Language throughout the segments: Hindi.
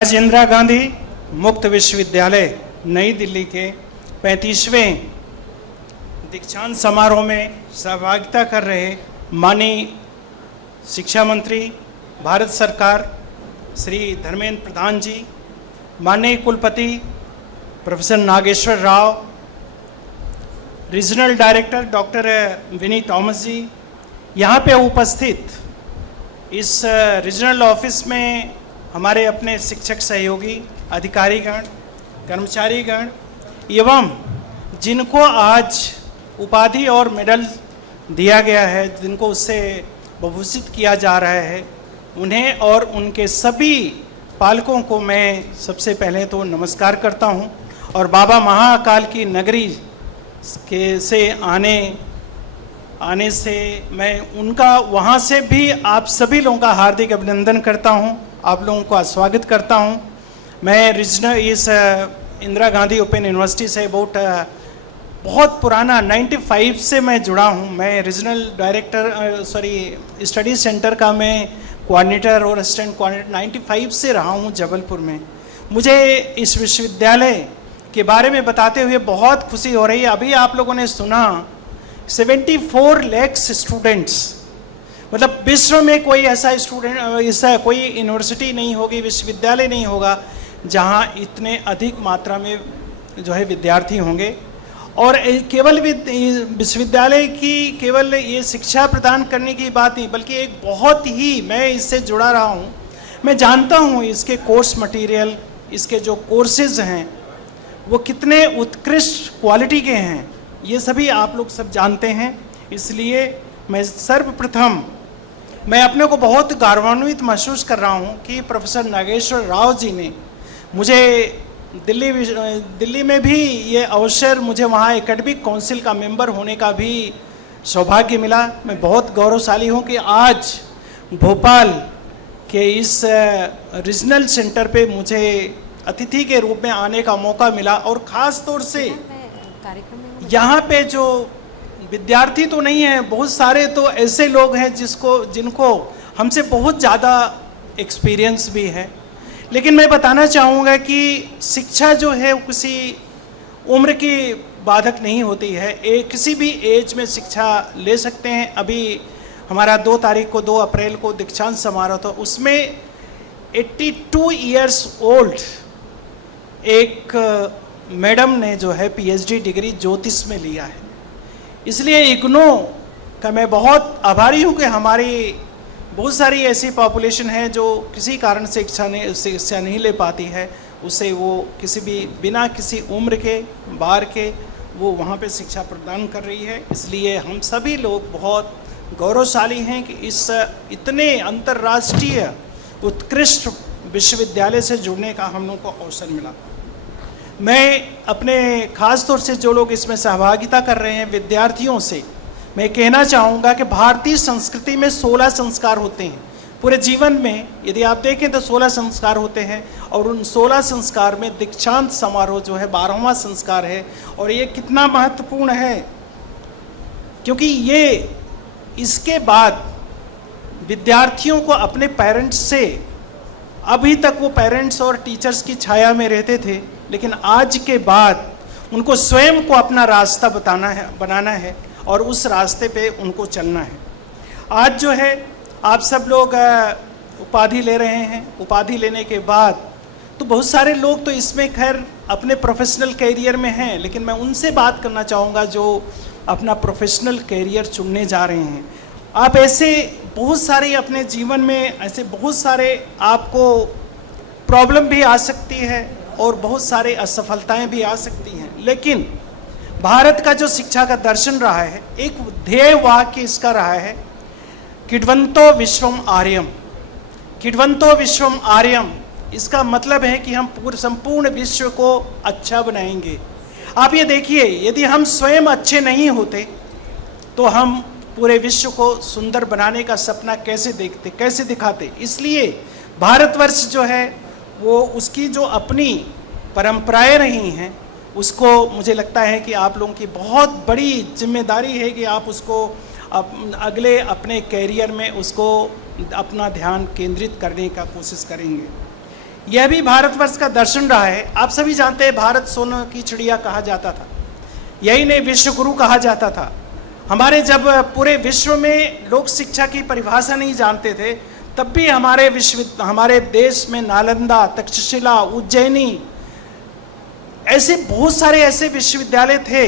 आज इंदिरा गांधी मुक्त विश्वविद्यालय नई दिल्ली के 35वें दीक्षांत समारोह में सहभागिता कर रहे माननीय शिक्षा मंत्री भारत सरकार श्री धर्मेंद्र प्रधान जी, माननीय कुलपति professor Nageswara Rao, regional director doctor Vini Thomas ji, यहाँ पे उपस्थित इस रीजनल ऑफिस में हमारे अपने शिक्षक सहयोगी, अधिकारीगण, कर्मचारीगण एवं जिनको आज उपाधि और मेडल दिया गया है, जिनको उससे विभूषित किया जा रहा है, उन्हें और उनके सभी पालकों को मैं सबसे पहले तो नमस्कार करता हूं और बाबा महाकाल की नगरी से आने से मैं उनका वहां से भी आप सभी लोगों का हार्दिक अभिनंदन करता हूं, आप लोगों का स्वागत करता हूं। मैं रीजनल इस इंदिरा गांधी ओपन यूनिवर्सिटी से बहुत पुराना 95 से मैं जुड़ा हूं। मैं रीजनल डायरेक्टर स्टडी सेंटर का मैं कोऑर्डिनेटर और असिस्टेंट कोऑर्डिनेटर 95 से रहा हूं जबलपुर में। मुझे इस विश्वविद्यालय के बारे में बताते हुए बहुत खुशी हो रही है। अभी आप लोगों ने सुना 74 लाख स्टूडेंट्स, मतलब विश्व में कोई ऐसा कोई यूनिवर्सिटी नहीं होगी, विश्वविद्यालय नहीं होगा जहां इतने अधिक मात्रा में जो है विद्यार्थी होंगे। और केवल विश्वविद्यालय की केवल ये शिक्षा प्रदान करने की बात नहीं, बल्कि एक बहुत ही, मैं इससे जुड़ा रहा हूँ, मैं जानता हूँ इसके कोर्स मटेरियल, इसके जो कोर्सेज हैं वो कितने उत्कृष्ट क्वालिटी के हैं, ये सभी आप लोग सब जानते हैं। इसलिए मैं सर्वप्रथम मैं अपने को बहुत गौरवान्वित महसूस कर रहा हूँ कि प्रोफेसर नागेश्वर राव जी ने मुझे दिल्ली में भी ये अवसर, मुझे वहाँ एकेडमिक काउंसिल का मेंबर होने का भी सौभाग्य मिला। मैं बहुत गौरवशाली हूँ कि आज भोपाल के इस रीजनल सेंटर पे मुझे अतिथि के रूप में आने का मौका मिला। और ख़ास तौर से यहाँ पे जो विद्यार्थी तो नहीं है, बहुत सारे तो ऐसे लोग हैं जिनको हमसे बहुत ज़्यादा एक्सपीरियंस भी है। लेकिन मैं बताना चाहूँगा कि शिक्षा जो है किसी उम्र की बाधक नहीं होती है, किसी भी एज में शिक्षा ले सकते हैं। अभी हमारा 2 तारीख को 2 अप्रैल को दीक्षांत समारोह था, उसमें 82 ईयर्स ओल्ड एक मैडम ने जो है PhD डिग्री ज्योतिष में लिया है। इसलिए इग्नो का मैं बहुत आभारी हूँ कि हमारी बहुत सारी ऐसी पॉपुलेशन है जो किसी कारण से शिक्षा नहीं ले पाती है, उसे वो किसी भी बिना किसी उम्र के बार के वो वहाँ पे शिक्षा प्रदान कर रही है। इसलिए हम सभी लोग बहुत गौरवशाली हैं कि इस इतने अंतर्राष्ट्रीय उत्कृष्ट विश्वविद्यालय से जुड़ने का हम लोग को अवसर मिला। मैं अपने ख़ास तौर से जो लोग इसमें सहभागिता कर रहे हैं, विद्यार्थियों से मैं कहना चाहूँगा कि भारतीय संस्कृति में 16 संस्कार होते हैं। पूरे जीवन में यदि आप देखें तो 16 संस्कार होते हैं और उन 16 संस्कार में दीक्षांत समारोह जो है 12वां संस्कार है। और ये कितना महत्वपूर्ण है, क्योंकि ये इसके बाद विद्यार्थियों को अपने पेरेंट्स से, अभी तक वो पेरेंट्स और टीचर्स की छाया में रहते थे, लेकिन आज के बाद उनको स्वयं को अपना रास्ता बनाना है और उस रास्ते पे उनको चलना है। आज जो है आप सब लोग उपाधि ले रहे हैं। उपाधि लेने के बाद तो बहुत सारे लोग तो इसमें खैर अपने प्रोफेशनल कैरियर में हैं, लेकिन मैं उनसे बात करना चाहूँगा जो अपना प्रोफेशनल कैरियर चुनने जा रहे हैं। आप ऐसे बहुत सारे अपने जीवन में ऐसे बहुत सारे आपको प्रॉब्लम भी आ सकती है और बहुत सारे असफलताएं भी आ सकती हैं, लेकिन भारत का जो शिक्षा का दर्शन रहा है, एक ध्येय वाक्य इसका रहा है, किड्वंतो विश्वम आर्यम। किड्वंतो विश्वम आर्यम, इसका मतलब है कि हम संपूर्ण विश्व को अच्छा बनाएंगे। आप ये देखिए, यदि हम स्वयं अच्छे नहीं होते तो हम पूरे विश्व को सुंदर बनाने का सपना कैसे देखते, कैसे दिखाते। इसलिए भारतवर्ष जो है वो उसकी जो अपनी परंपराएं रही हैं, उसको मुझे लगता है कि आप लोगों की बहुत बड़ी जिम्मेदारी है कि आप उसको अगले अपने कैरियर में उसको अपना ध्यान केंद्रित करने का कोशिश करेंगे। यह भी भारतवर्ष का दर्शन रहा है। आप सभी जानते हैं भारत सोने की चिड़िया कहा जाता था, यही नहीं विश्व गुरु कहा जाता था। हमारे जब पूरे विश्व में लोग शिक्षा की परिभाषा नहीं जानते थे, तब भी हमारे देश में नालंदा, तक्षशिला, उज्जैनी, ऐसे बहुत सारे ऐसे विश्वविद्यालय थे।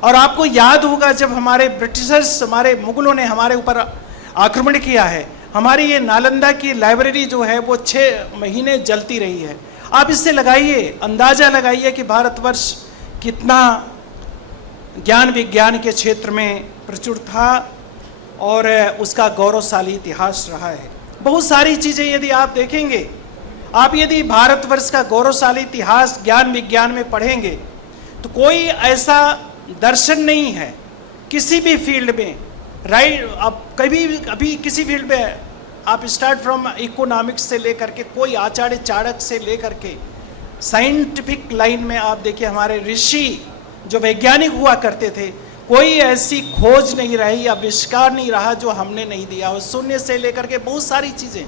और आपको याद होगा जब हमारे ब्रिटिशर्स, हमारे मुगलों ने हमारे ऊपर आक्रमण किया है, हमारी ये नालंदा की लाइब्रेरी जो है वो 6 महीने जलती रही है। आप इससे लगाइए, अंदाजा लगाइए कि भारतवर्ष कितना ज्ञान विज्ञान के क्षेत्र में प्रचुर था और उसका गौरवशाली इतिहास रहा है। बहुत सारी चीज़ें यदि आप देखेंगे, आप यदि भारतवर्ष का गौरवशाली इतिहास ज्ञान विज्ञान में पढ़ेंगे तो कोई ऐसा दर्शन नहीं है किसी भी फील्ड में, राइट। आप अभी किसी फील्ड में आप स्टार्ट फ्रॉम इकोनॉमिक्स से लेकर के कोई आचार्य चाणक्य से लेकर के साइंटिफिक लाइन में आप देखिए, हमारे ऋषि जो वैज्ञानिक हुआ करते थे, कोई ऐसी खोज नहीं रही, आविष्कार नहीं रहा जो हमने नहीं दिया। और शून्य से लेकर के बहुत सारी चीज़ें,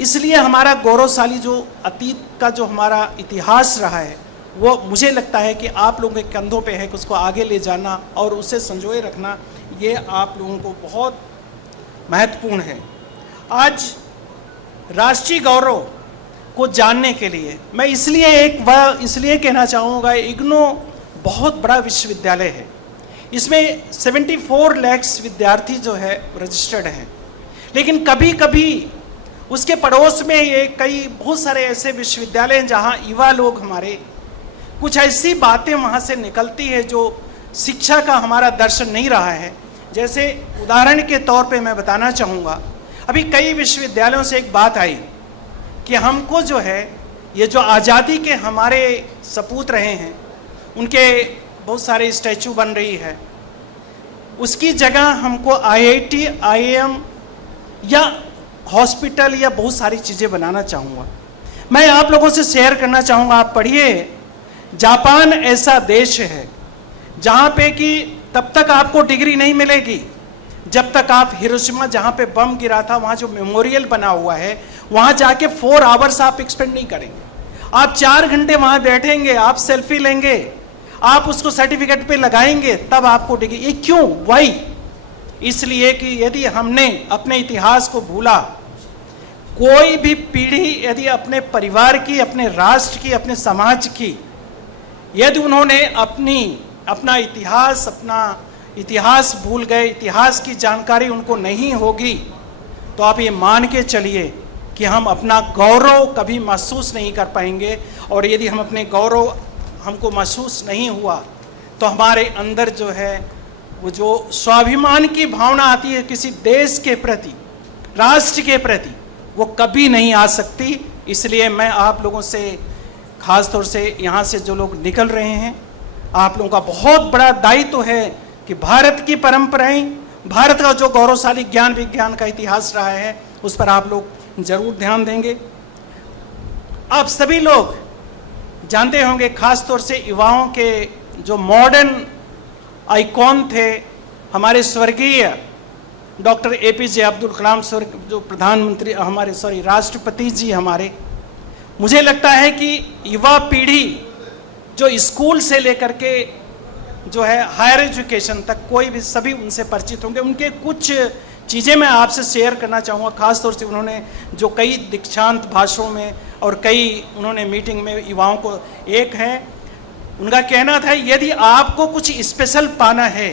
इसलिए हमारा गौरवशाली जो अतीत का जो हमारा इतिहास रहा है वो मुझे लगता है कि आप लोगों के कंधों पे है कि उसको आगे ले जाना और उसे संजोए रखना, ये आप लोगों को बहुत महत्वपूर्ण है। आज राष्ट्रीय गौरव को जानने के लिए मैं इसलिए कहना चाहूँगा, इग्नू बहुत बड़ा विश्वविद्यालय है, इसमें 74 लाख विद्यार्थी जो है रजिस्टर्ड हैं, लेकिन कभी कभी उसके पड़ोस में ये बहुत सारे ऐसे विश्वविद्यालय हैं जहाँ युवा लोग हमारे कुछ ऐसी बातें वहाँ से निकलती है जो शिक्षा का हमारा दर्शन नहीं रहा है। जैसे उदाहरण के तौर पे मैं बताना चाहूँगा, अभी कई विश्वविद्यालयों से एक बात आई कि हमको जो है ये जो आज़ादी के हमारे सपूत रहे हैं उनके बहुत सारे स्टैचू बन रही है, उसकी जगह हमको IIT, IIM या हॉस्पिटल या बहुत सारी चीज़ें बनाना चाहूँगा। मैं आप लोगों से शेयर करना चाहूँगा, आप पढ़िए, जापान ऐसा देश है जहाँ पे कि तब तक आपको डिग्री नहीं मिलेगी जब तक आप हिरोशिमा जहाँ पे बम गिरा था वहाँ जो मेमोरियल बना हुआ है वहाँ जाके 4 आवर्स आप एक्सपेंड नहीं करेंगे। आप 4 घंटे वहाँ बैठेंगे, आप सेल्फी लेंगे, आप उसको सर्टिफिकेट पे लगाएंगे, तब आपको डिग्री। ये क्यों? वाई? इसलिए कि यदि हमने अपने इतिहास को भूला, कोई भी पीढ़ी यदि अपने परिवार की, अपने राष्ट्र की, अपने समाज की, यदि उन्होंने अपना इतिहास भूल गए, इतिहास की जानकारी उनको नहीं होगी, तो आप ये मान के चलिए कि हम अपना गौरव कभी महसूस नहीं कर पाएंगे। और यदि हम अपने गौरव हमको महसूस नहीं हुआ तो हमारे अंदर जो है वो जो स्वाभिमान की भावना आती है किसी देश के प्रति, राष्ट्र के प्रति, वो कभी नहीं आ सकती। इसलिए मैं आप लोगों से खास तौर से यहाँ से जो लोग निकल रहे हैं, आप लोगों का बहुत बड़ा दायित्व है कि भारत की परंपराएं, भारत का जो गौरवशाली ज्ञान विज्ञान का इतिहास रहा है उस पर आप लोग जरूर ध्यान देंगे। आप सभी लोग जानते होंगे, खास तौर से युवाओं के जो मॉडर्न आइकॉन थे हमारे स्वर्गीय doctor APJ Abdul Kalam sir, जो प्रधानमंत्री हमारे राष्ट्रपति जी हमारे, मुझे लगता है कि युवा पीढ़ी जो स्कूल से लेकर के जो है हायर एजुकेशन तक कोई भी सभी उनसे परिचित होंगे। उनके कुछ चीज़ें मैं आपसे शेयर करना चाहूँगा। खास तौर से उन्होंने जो कई दीक्षांत भाषणों में और कई उन्होंने मीटिंग में युवाओं को, एक है उनका कहना था, यदि आपको कुछ स्पेशल पाना है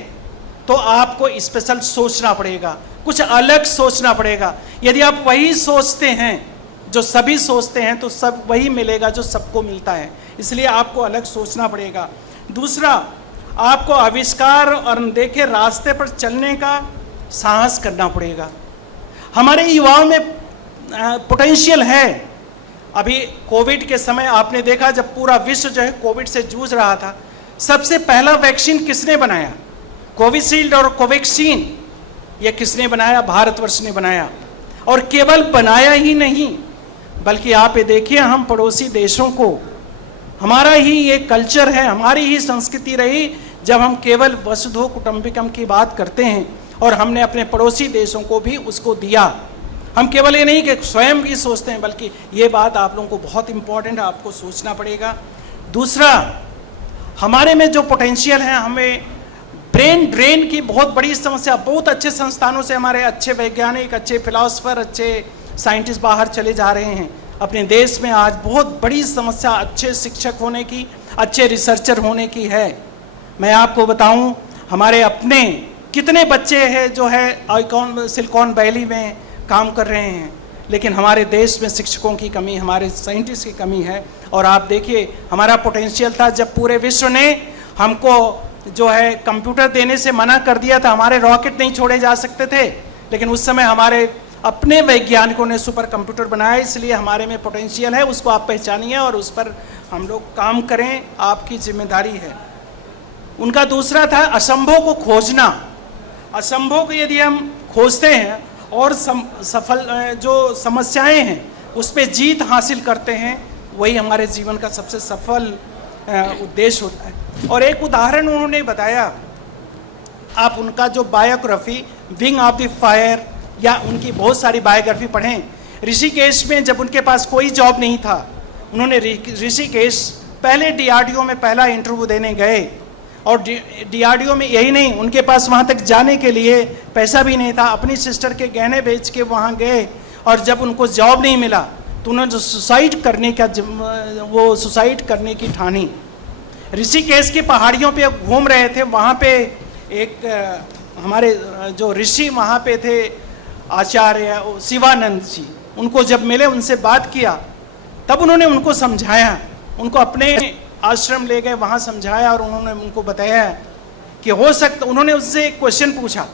तो आपको स्पेशल सोचना पड़ेगा, कुछ अलग सोचना पड़ेगा। यदि आप वही सोचते हैं जो सभी सोचते हैं तो सब वही मिलेगा जो सबको मिलता है, इसलिए आपको अलग सोचना पड़ेगा। दूसरा, आपको आविष्कार और अनदेखे रास्ते पर चलने का साहस करना पड़ेगा। हमारे युवाओं में पोटेंशियल है। अभी कोविड के समय आपने देखा जब पूरा विश्व जो है कोविड से जूझ रहा था, सबसे पहला वैक्सीन किसने बनाया? कोविशील्ड और कोवैक्सीन, ये किसने बनाया? भारतवर्ष ने बनाया। और केवल बनाया ही नहीं बल्कि आप ये देखिए, हम पड़ोसी देशों को, हमारा ही ये कल्चर है, हमारी ही संस्कृति रही, जब हम केवल वसुधैव कुटुंबकम की बात करते हैं और हमने अपने पड़ोसी देशों को भी उसको दिया। हम केवल ये नहीं कि स्वयं की सोचते हैं, बल्कि ये बात आप लोगों को बहुत इंपॉर्टेंट है, आपको सोचना पड़ेगा। दूसरा, हमारे में जो पोटेंशियल है, हमें ब्रेन ड्रेन की बहुत बड़ी समस्या, बहुत अच्छे संस्थानों से हमारे अच्छे वैज्ञानिक, अच्छे फिलोसफर, अच्छे साइंटिस्ट बाहर चले जा रहे हैं। अपने देश में आज बहुत बड़ी समस्या अच्छे शिक्षक होने की, अच्छे रिसर्चर होने की है। मैं आपको बताऊं, हमारे अपने कितने बच्चे हैं जो है सिलिकॉन वैली में काम कर रहे हैं, लेकिन हमारे देश में शिक्षकों की कमी, हमारे साइंटिस्ट की कमी है। और आप देखिए, हमारा पोटेंशियल था, जब पूरे विश्व ने हमको जो है कंप्यूटर देने से मना कर दिया था, हमारे रॉकेट नहीं छोड़े जा सकते थे, लेकिन उस समय हमारे अपने वैज्ञानिकों ने सुपर कंप्यूटर बनाया। इसलिए हमारे में पोटेंशियल है, उसको आप पहचानिए और उस पर हम लोग काम करें, आपकी जिम्मेदारी है। उनका दूसरा था असंभव को खोजना। असंभव को यदि हम खोजते हैं और सफल जो समस्याएं हैं उस पर जीत हासिल करते हैं, वही हमारे जीवन का सबसे सफल उद्देश्य होता है। और एक उदाहरण उन्होंने बताया, आप उनका जो biography wing of the fire या उनकी बहुत सारी बायोग्राफी पढ़ें। ऋषिकेश में जब उनके पास कोई जॉब नहीं था, उन्होंने ऋषिकेश पहले DRDO में पहला इंटरव्यू देने गए, और DRDO में यही नहीं, उनके पास वहाँ तक जाने के लिए पैसा भी नहीं था, अपनी सिस्टर के गहने बेच के वहाँ गए, और जब उनको जॉब नहीं मिला तो उन्होंने सुसाइड करने की ठानी। ऋषिकेश की पहाड़ियों पे घूम रहे थे, वहाँ पे एक हमारे जो ऋषि वहाँ पे थे, आचार्य शिवानंद जी, उनको जब मिले, उनसे बात किया, तब उन्होंने उनको समझाया, उनको अपने आश्रम ले गए, वहाँ समझाया, और उन्होंने उनको बताया कि हो सकता, उन्होंने उससे एक क्वेश्चन पूछा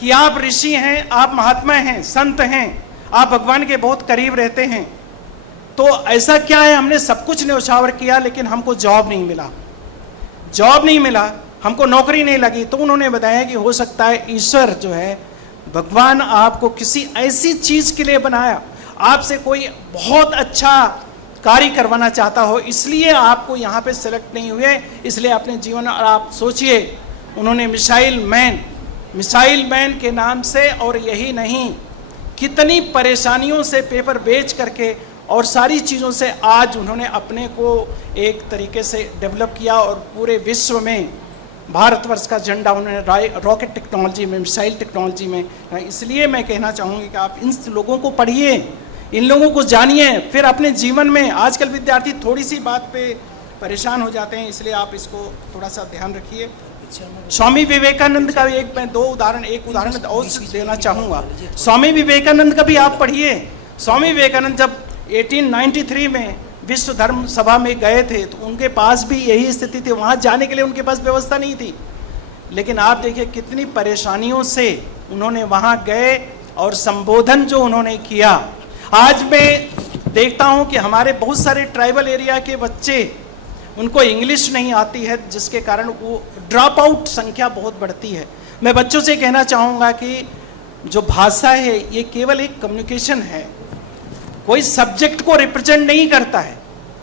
कि आप ऋषि हैं, आप महात्मा हैं, संत हैं, आप भगवान के बहुत करीब रहते हैं, तो ऐसा क्या है, हमने सब कुछ न्यौछावर किया लेकिन हमको जॉब नहीं मिला, जॉब नहीं मिला, हमको नौकरी नहीं लगी। तो उन्होंने बताया कि हो सकता है ईश्वर जो है, भगवान आपको किसी ऐसी चीज के लिए बनाया, आपसे कोई बहुत अच्छा कार्य करवाना चाहता हो, इसलिए आपको यहाँ पे सेलेक्ट नहीं हुए, इसलिए अपने जीवन। और आप सोचिए, उन्होंने मिसाइल मैन के नाम से, और यही नहीं, कितनी परेशानियों से पेपर बेच करके और सारी चीज़ों से आज उन्होंने अपने को एक तरीके से डेवलप किया, और पूरे विश्व में भारतवर्ष का झंडा उन्होंने रॉकेट टेक्नोलॉजी में, मिसाइल टेक्नोलॉजी में। इसलिए मैं कहना चाहूँगी कि आप इन लोगों को पढ़िए, इन लोगों को जानिए, फिर अपने जीवन में। आजकल विद्यार्थी थोड़ी सी बात पे परेशान हो जाते हैं, इसलिए आप इसको थोड़ा सा ध्यान रखिए। स्वामी विवेकानंद का एक उदाहरण और देना चाहूँगा। स्वामी विवेकानंद का भी आप पढ़िए। स्वामी विवेकानंद जब 1893 में विश्व धर्म सभा में गए थे, तो उनके पास भी यही स्थिति थी, वहाँ जाने के लिए उनके पास व्यवस्था नहीं थी, लेकिन आप देखिए कितनी परेशानियों से उन्होंने वहाँ गए और संबोधन जो उन्होंने किया। आज मैं देखता हूँ कि हमारे बहुत सारे ट्राइबल एरिया के बच्चे, उनको इंग्लिश नहीं आती है, जिसके कारण वो ड्रॉप आउट संख्या बहुत बढ़ती है। मैं बच्चों से कहना चाहूँगा कि जो भाषा है ये केवल एक कम्युनिकेशन है, कोई सब्जेक्ट को रिप्रेजेंट नहीं करता है।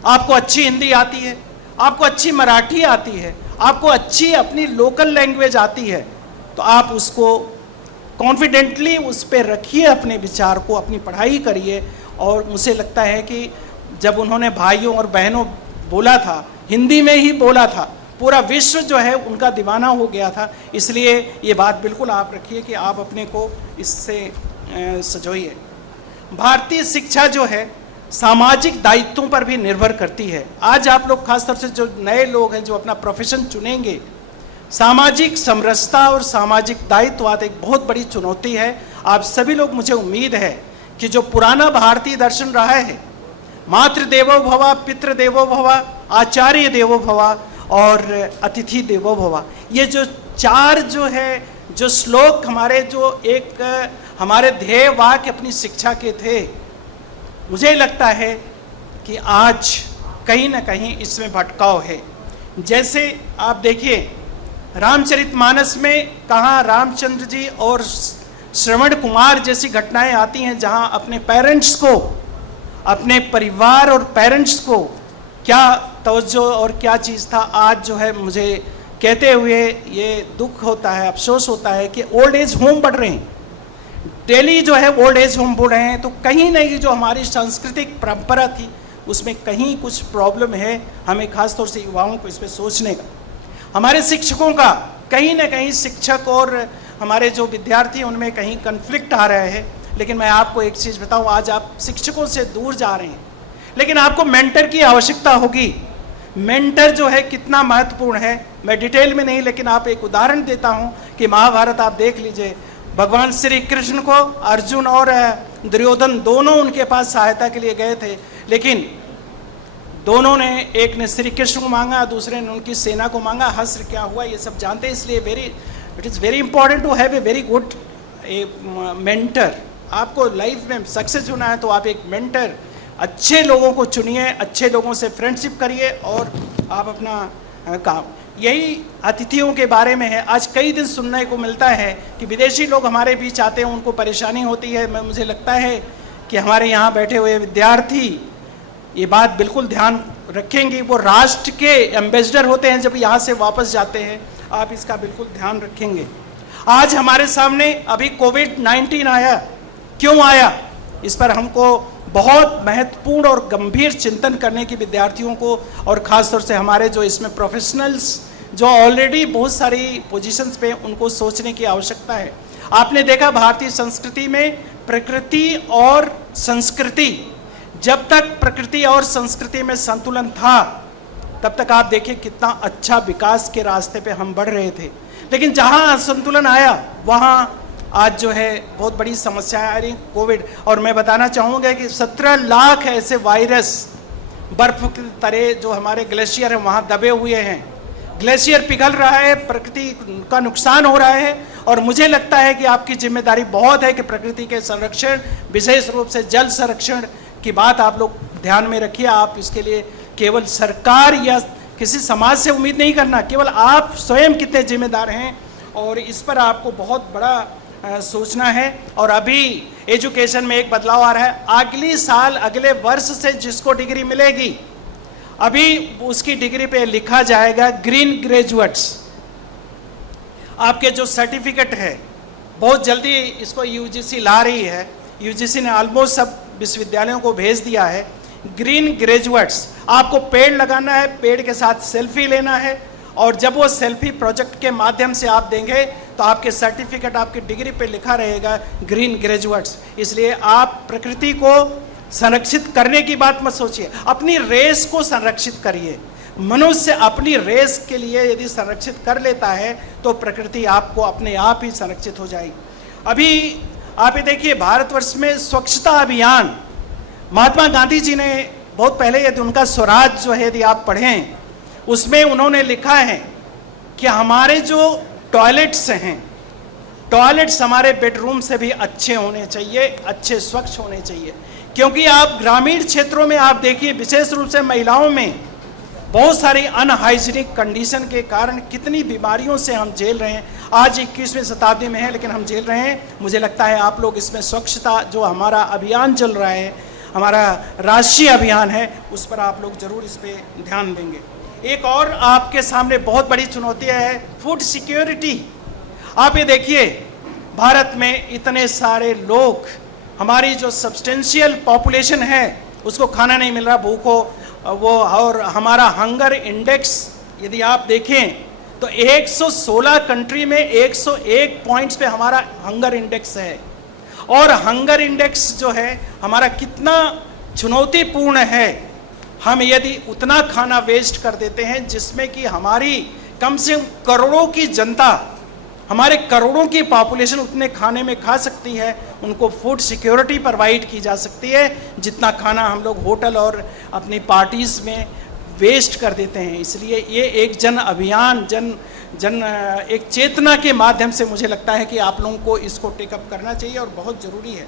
आपको अच्छी हिंदी आती है, आपको अच्छी मराठी आती है, आपको अच्छी अपनी लोकल लैंग्वेज आती है, तो आप उसको कॉन्फिडेंटली उस पर रखिए, अपने विचार को, अपनी पढ़ाई करिए। और मुझे लगता है कि जब उन्होंने भाइयों और बहनों बोला था, हिंदी में ही बोला था, पूरा विश्व जो है उनका दीवाना हो गया था। इसलिए ये बात बिल्कुल आप रखिए कि आप अपने को इससे सजोइए। भारतीय शिक्षा जो है सामाजिक दायित्वों पर भी निर्भर करती है। आज आप लोग खासतौर से जो नए लोग हैं, जो अपना प्रोफेशन चुनेंगे, सामाजिक समरसता और सामाजिक दायित्व एक बहुत बड़ी चुनौती है। आप सभी लोग, मुझे उम्मीद है कि जो पुराना भारतीय दर्शन रहा है, मातृदेवो भव, पितृदेवो भव, आचार्य देवो भव और अतिथि देवो भव, ये जो चार जो है, जो श्लोक हमारे जो एक हमारे ध्येय वाक्य अपनी शिक्षा के थे, मुझे लगता है कि आज कहीं ना कहीं इसमें भटकाव है। जैसे आप देखिए, रामचरितमानस में कहाँ रामचंद्र जी और श्रवण कुमार जैसी घटनाएं आती हैं, जहाँ अपने पेरेंट्स को, अपने परिवार और पेरेंट्स को क्या तवज्जो और क्या चीज़ था। आज जो है मुझे कहते हुए ये दुख होता है, अफसोस होता है कि ओल्ड एज होम बढ़ रहे हैं, डेली जो है ओल्ड एज होम बोल रहे हैं, तो कहीं ना कहीं जो हमारी सांस्कृतिक परंपरा थी उसमें कहीं कुछ प्रॉब्लम है। हमें खास तौर से युवाओं को इस पर सोचने का, हमारे शिक्षकों का कहीं ना कहीं शिक्षक और हमारे जो विद्यार्थी उनमें कहीं कन्फ्लिक्ट आ रहा है। लेकिन मैं आपको एक चीज़ बताऊं, आज आप शिक्षकों से दूर जा रहे हैं, लेकिन आपको मेंटर की आवश्यकता होगी। मेंटर जो है कितना महत्वपूर्ण है, मैं डिटेल में नहीं, लेकिन आप एक उदाहरण देता हूं कि महाभारत आप देख लीजिए, भगवान श्री कृष्ण को अर्जुन और दुर्योधन दोनों उनके पास सहायता के लिए गए थे, लेकिन दोनों ने, एक ने श्री कृष्ण को मांगा, दूसरे ने उनकी सेना को मांगा। हश्र क्या हुआ ये सब जानते हैं, इसलिए it is very important to have a very good mentor. आपको लाइफ में सक्सेस होना है तो आप एक मेंटर, अच्छे लोगों को चुनिए, अच्छे लोगों से फ्रेंडशिप करिए और आप अपना काम। यही अतिथियों के बारे में है। आज कई दिन सुनने को मिलता है कि विदेशी लोग हमारे बीच आते हैं, उनको परेशानी होती है। मुझे लगता है कि हमारे यहाँ बैठे हुए विद्यार्थी ये बात बिल्कुल ध्यान रखेंगे। वो राष्ट्र के एम्बेसडर होते हैं जब यहाँ से वापस जाते हैं, आप इसका बिल्कुल ध्यान रखेंगे। आज हमारे सामने अभी कोविड-19 आया, क्यों आया, इस पर हमको बहुत महत्वपूर्ण और गंभीर चिंतन करने की विद्यार्थियों को और ख़ास तौर से हमारे जो इसमें प्रोफेशनल्स जो ऑलरेडी बहुत सारी पोजीशंस पे, उनको सोचने की आवश्यकता है। आपने देखा भारतीय संस्कृति में प्रकृति और संस्कृति, जब तक प्रकृति और संस्कृति में संतुलन था तब तक आप देखिए कितना अच्छा विकास के रास्ते पे हम बढ़ रहे थे। लेकिन जहाँ असंतुलन आया वहाँ आज जो है बहुत बड़ी समस्याएं आ रही, कोविड। और मैं बताना चाहूँगा कि 17 लाख ऐसे वायरस बर्फ की तरह जो हमारे ग्लेशियर हैं वहाँ दबे हुए हैं। ग्लेशियर पिघल रहा है, प्रकृति का नुकसान हो रहा है, और मुझे लगता है कि आपकी जिम्मेदारी बहुत है कि प्रकृति के संरक्षण, विशेष रूप से जल संरक्षण की बात आप लोग ध्यान में रखिए। आप इसके लिए केवल सरकार या किसी समाज से उम्मीद नहीं करना, केवल आप स्वयं कितने जिम्मेदार हैं, और इस पर आपको बहुत बड़ा सोचना है। और अभी एजुकेशन में एक बदलाव आ रहा है। अगली साल, अगले वर्ष से जिसको डिग्री मिलेगी, अभी उसकी डिग्री पे लिखा जाएगा ग्रीन ग्रेजुएट्स। आपके जो सर्टिफिकेट है, बहुत जल्दी इसको यूजीसी ला रही है, यूजीसी ने ऑलमोस्ट सब विश्वविद्यालयों को भेज दिया है। ग्रीन ग्रेजुएट्स, आपको पेड़ लगाना है, पेड़ के साथ सेल्फी लेना है, और जब वो सेल्फी प्रोजेक्ट के माध्यम से आप देंगे तो आपके सर्टिफिकेट, आपकी डिग्री पे लिखा रहेगा ग्रीन ग्रेजुएट्स। इसलिए आप प्रकृति को संरक्षित करने की बात मत सोचिए, अपनी रेस को संरक्षित करिए। मनुष्य अपनी रेस के लिए यदि संरक्षित कर लेता है तो प्रकृति आपको अपने आप ही संरक्षित हो जाएगी। अभी आप ये देखिए, भारतवर्ष में स्वच्छता अभियान, महात्मा गांधी जी ने बहुत पहले, यदि उनका स्वराज जो है यदि आप पढ़ें, उसमें उन्होंने लिखा है कि हमारे जो टॉयलेट्स हैं, टॉयलेट्स हमारे बेडरूम से भी अच्छे होने चाहिए, अच्छे स्वच्छ होने चाहिए। क्योंकि आप ग्रामीण क्षेत्रों में आप देखिए, विशेष रूप से महिलाओं में बहुत सारी अनहाइजीनिक कंडीशन के कारण कितनी बीमारियों से हम झेल रहे हैं। आज 21वीं शताब्दी में है लेकिन हम झेल रहे हैं। मुझे लगता है आप लोग इसमें स्वच्छता जो हमारा अभियान चल रहा है, हमारा राष्ट्रीय अभियान है, उस पर आप लोग जरूर इस पर ध्यान देंगे। एक और आपके सामने बहुत बड़ी चुनौती है, फूड सिक्योरिटी। आप ये देखिए, भारत में इतने सारे लोग, हमारी जो सब्सटेंशियल पॉपुलेशन है उसको खाना नहीं मिल रहा, भूखों वो, और हमारा हंगर इंडेक्स यदि आप देखें तो 116 कंट्री में 101 पॉइंट्स पे हमारा हंगर इंडेक्स है। और हंगर इंडेक्स जो है हमारा कितना चुनौतीपूर्ण है। हम यदि उतना खाना वेस्ट कर देते हैं जिसमें कि हमारी कम से कम करोड़ों की जनता, हमारे करोड़ों की पॉपुलेशन उतने खाने में खा सकती है, उनको फूड सिक्योरिटी प्रोवाइड की जा सकती है जितना खाना हम लोग होटल और अपनी पार्टीज़ में वेस्ट कर देते हैं। इसलिए ये एक जन अभियान, एक चेतना के माध्यम से मुझे लगता है कि आप लोगों को इसको टेकअप करना चाहिए और बहुत ज़रूरी है।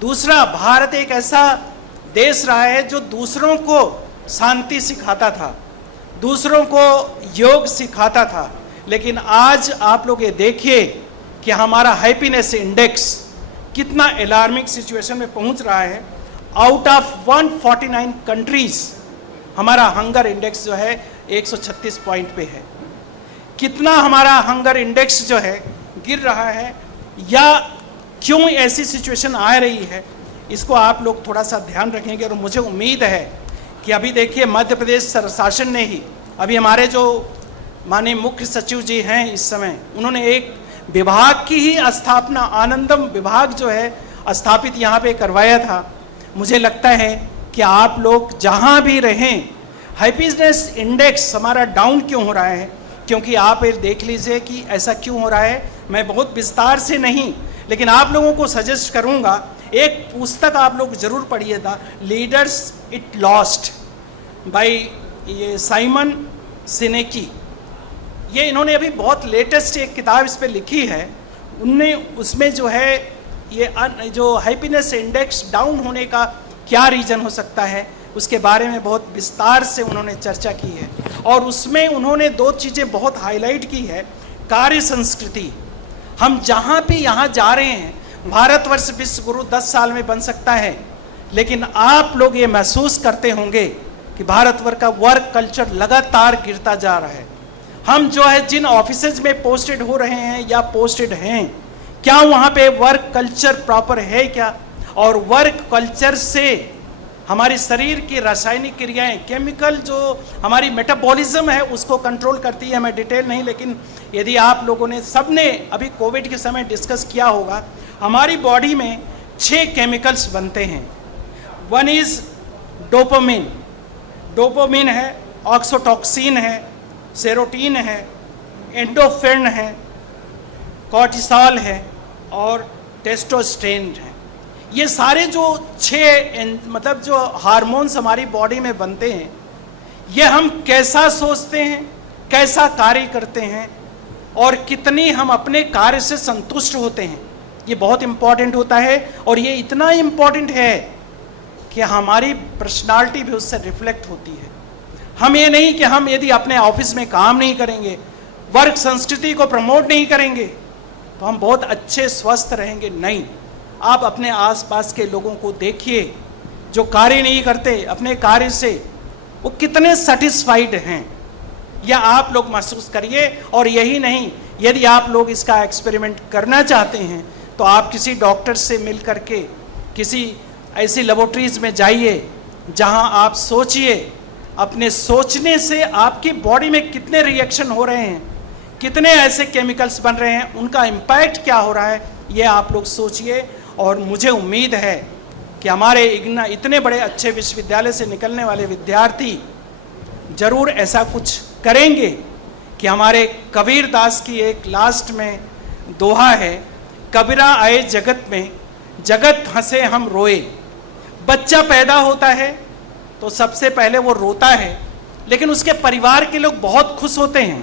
दूसरा, भारत एक ऐसा देश रहा है जो दूसरों को शांति सिखाता था, दूसरों को योग सिखाता था, लेकिन आज आप लोग ये देखिए कि हमारा हैप्पीनेस इंडेक्स कितना अलार्मिंग सिचुएशन में पहुंच रहा है। आउट ऑफ 149 कंट्रीज हमारा हंगर इंडेक्स जो है 136 पॉइंट पे है। कितना हमारा हंगर इंडेक्स जो है गिर रहा है, या क्यों ऐसी सिचुएशन आ रही है, इसको आप लोग थोड़ा सा ध्यान रखेंगे। और मुझे उम्मीद है कि अभी देखिए मध्य प्रदेश शासन ने ही, अभी हमारे जो माननीय मुख्य सचिव जी हैं इस समय, उन्होंने एक विभाग की ही स्थापना, आनंदम विभाग जो है स्थापित यहाँ पे करवाया था। मुझे लगता है कि आप लोग जहाँ भी रहें, हैप्पीनेस इंडेक्स हमारा डाउन क्यों हो रहा है, क्योंकि आप ये देख लीजिए कि ऐसा क्यों हो रहा है। मैं बहुत विस्तार से नहीं, लेकिन आप लोगों को सजेस्ट करूंगा, एक पुस्तक आप लोग जरूर पढ़िए था, लीडर्स इट लॉस्ट बाय ये साइमन सिनेकी। ये इन्होंने अभी बहुत लेटेस्ट एक किताब इस पे लिखी है। उनने उसमें जो है ये जो हैप्पीनेस इंडेक्स डाउन होने का क्या रीज़न हो सकता है, उसके बारे में बहुत विस्तार से उन्होंने चर्चा की है। और उसमें उन्होंने दो चीज़ें बहुत हाईलाइट की है। कार्य संस्कृति, हम जहाँ भी यहाँ जा रहे हैं, भारतवर्ष विश्व गुरु 10 साल में बन सकता है, लेकिन आप लोग ये महसूस करते होंगे कि भारतवर्ष का वर्क कल्चर लगातार गिरता जा रहा है। हम जो है जिन ऑफिसेज में पोस्टेड हो रहे हैं या पोस्टेड हैं, क्या वहाँ पे वर्क कल्चर प्रॉपर है क्या? और वर्क कल्चर से हमारे शरीर की रासायनिक क्रियाएं, केमिकल जो हमारी मेटाबॉलिज्म है उसको कंट्रोल करती है। मैं डिटेल नहीं, लेकिन यदि आप लोगों ने सबने अभी कोविड के समय डिस्कस किया होगा, हमारी बॉडी में 6 केमिकल्स बनते हैं। वन इज डोपामिन, डोपामिन है, ऑक्सीटोसिन है, सेरोटीन है, एंडोर्फिन है, कॉर्टिसॉल है और टेस्टोस्टेरोन है। ये सारे जो 6 मतलब जो हार्मोन्स हमारी बॉडी में बनते हैं, ये हम कैसा सोचते हैं, कैसा कार्य करते हैं और कितनी हम अपने कार्य से संतुष्ट होते हैं, ये बहुत इम्पॉर्टेंट होता है। और ये इतना इम्पॉर्टेंट है कि हमारी पर्सनालिटी भी उससे रिफ्लेक्ट होती है। हम ये नहीं कि हम यदि अपने ऑफिस में काम नहीं करेंगे, वर्क संस्कृति को प्रमोट नहीं करेंगे, तो हम बहुत अच्छे स्वस्थ रहेंगे। नहीं, आप अपने आसपास के लोगों को देखिए जो कार्य नहीं करते अपने कार्य से, वो कितने सेटिस्फाइड हैं, या आप लोग महसूस करिए। और यही नहीं, यदि आप लोग इसका एक्सपेरिमेंट करना चाहते हैं तो आप किसी डॉक्टर से मिल करके किसी ऐसी लेबोरेटरीज में जाइए जहां आप सोचिए, अपने सोचने से आपकी बॉडी में कितने रिएक्शन हो रहे हैं, कितने ऐसे केमिकल्स बन रहे हैं, उनका इम्पैक्ट क्या हो रहा है, ये आप लोग सोचिए। और मुझे उम्मीद है कि हमारे इतने बड़े अच्छे विश्वविद्यालय से निकलने वाले विद्यार्थी जरूर ऐसा कुछ करेंगे कि हमारे कबीर दास की एक लास्ट में दोहा है, कबीरा आए जगत में, जगत हंसे हम रोए। बच्चा पैदा होता है तो सबसे पहले वो रोता है, लेकिन उसके परिवार के लोग बहुत खुश होते हैं,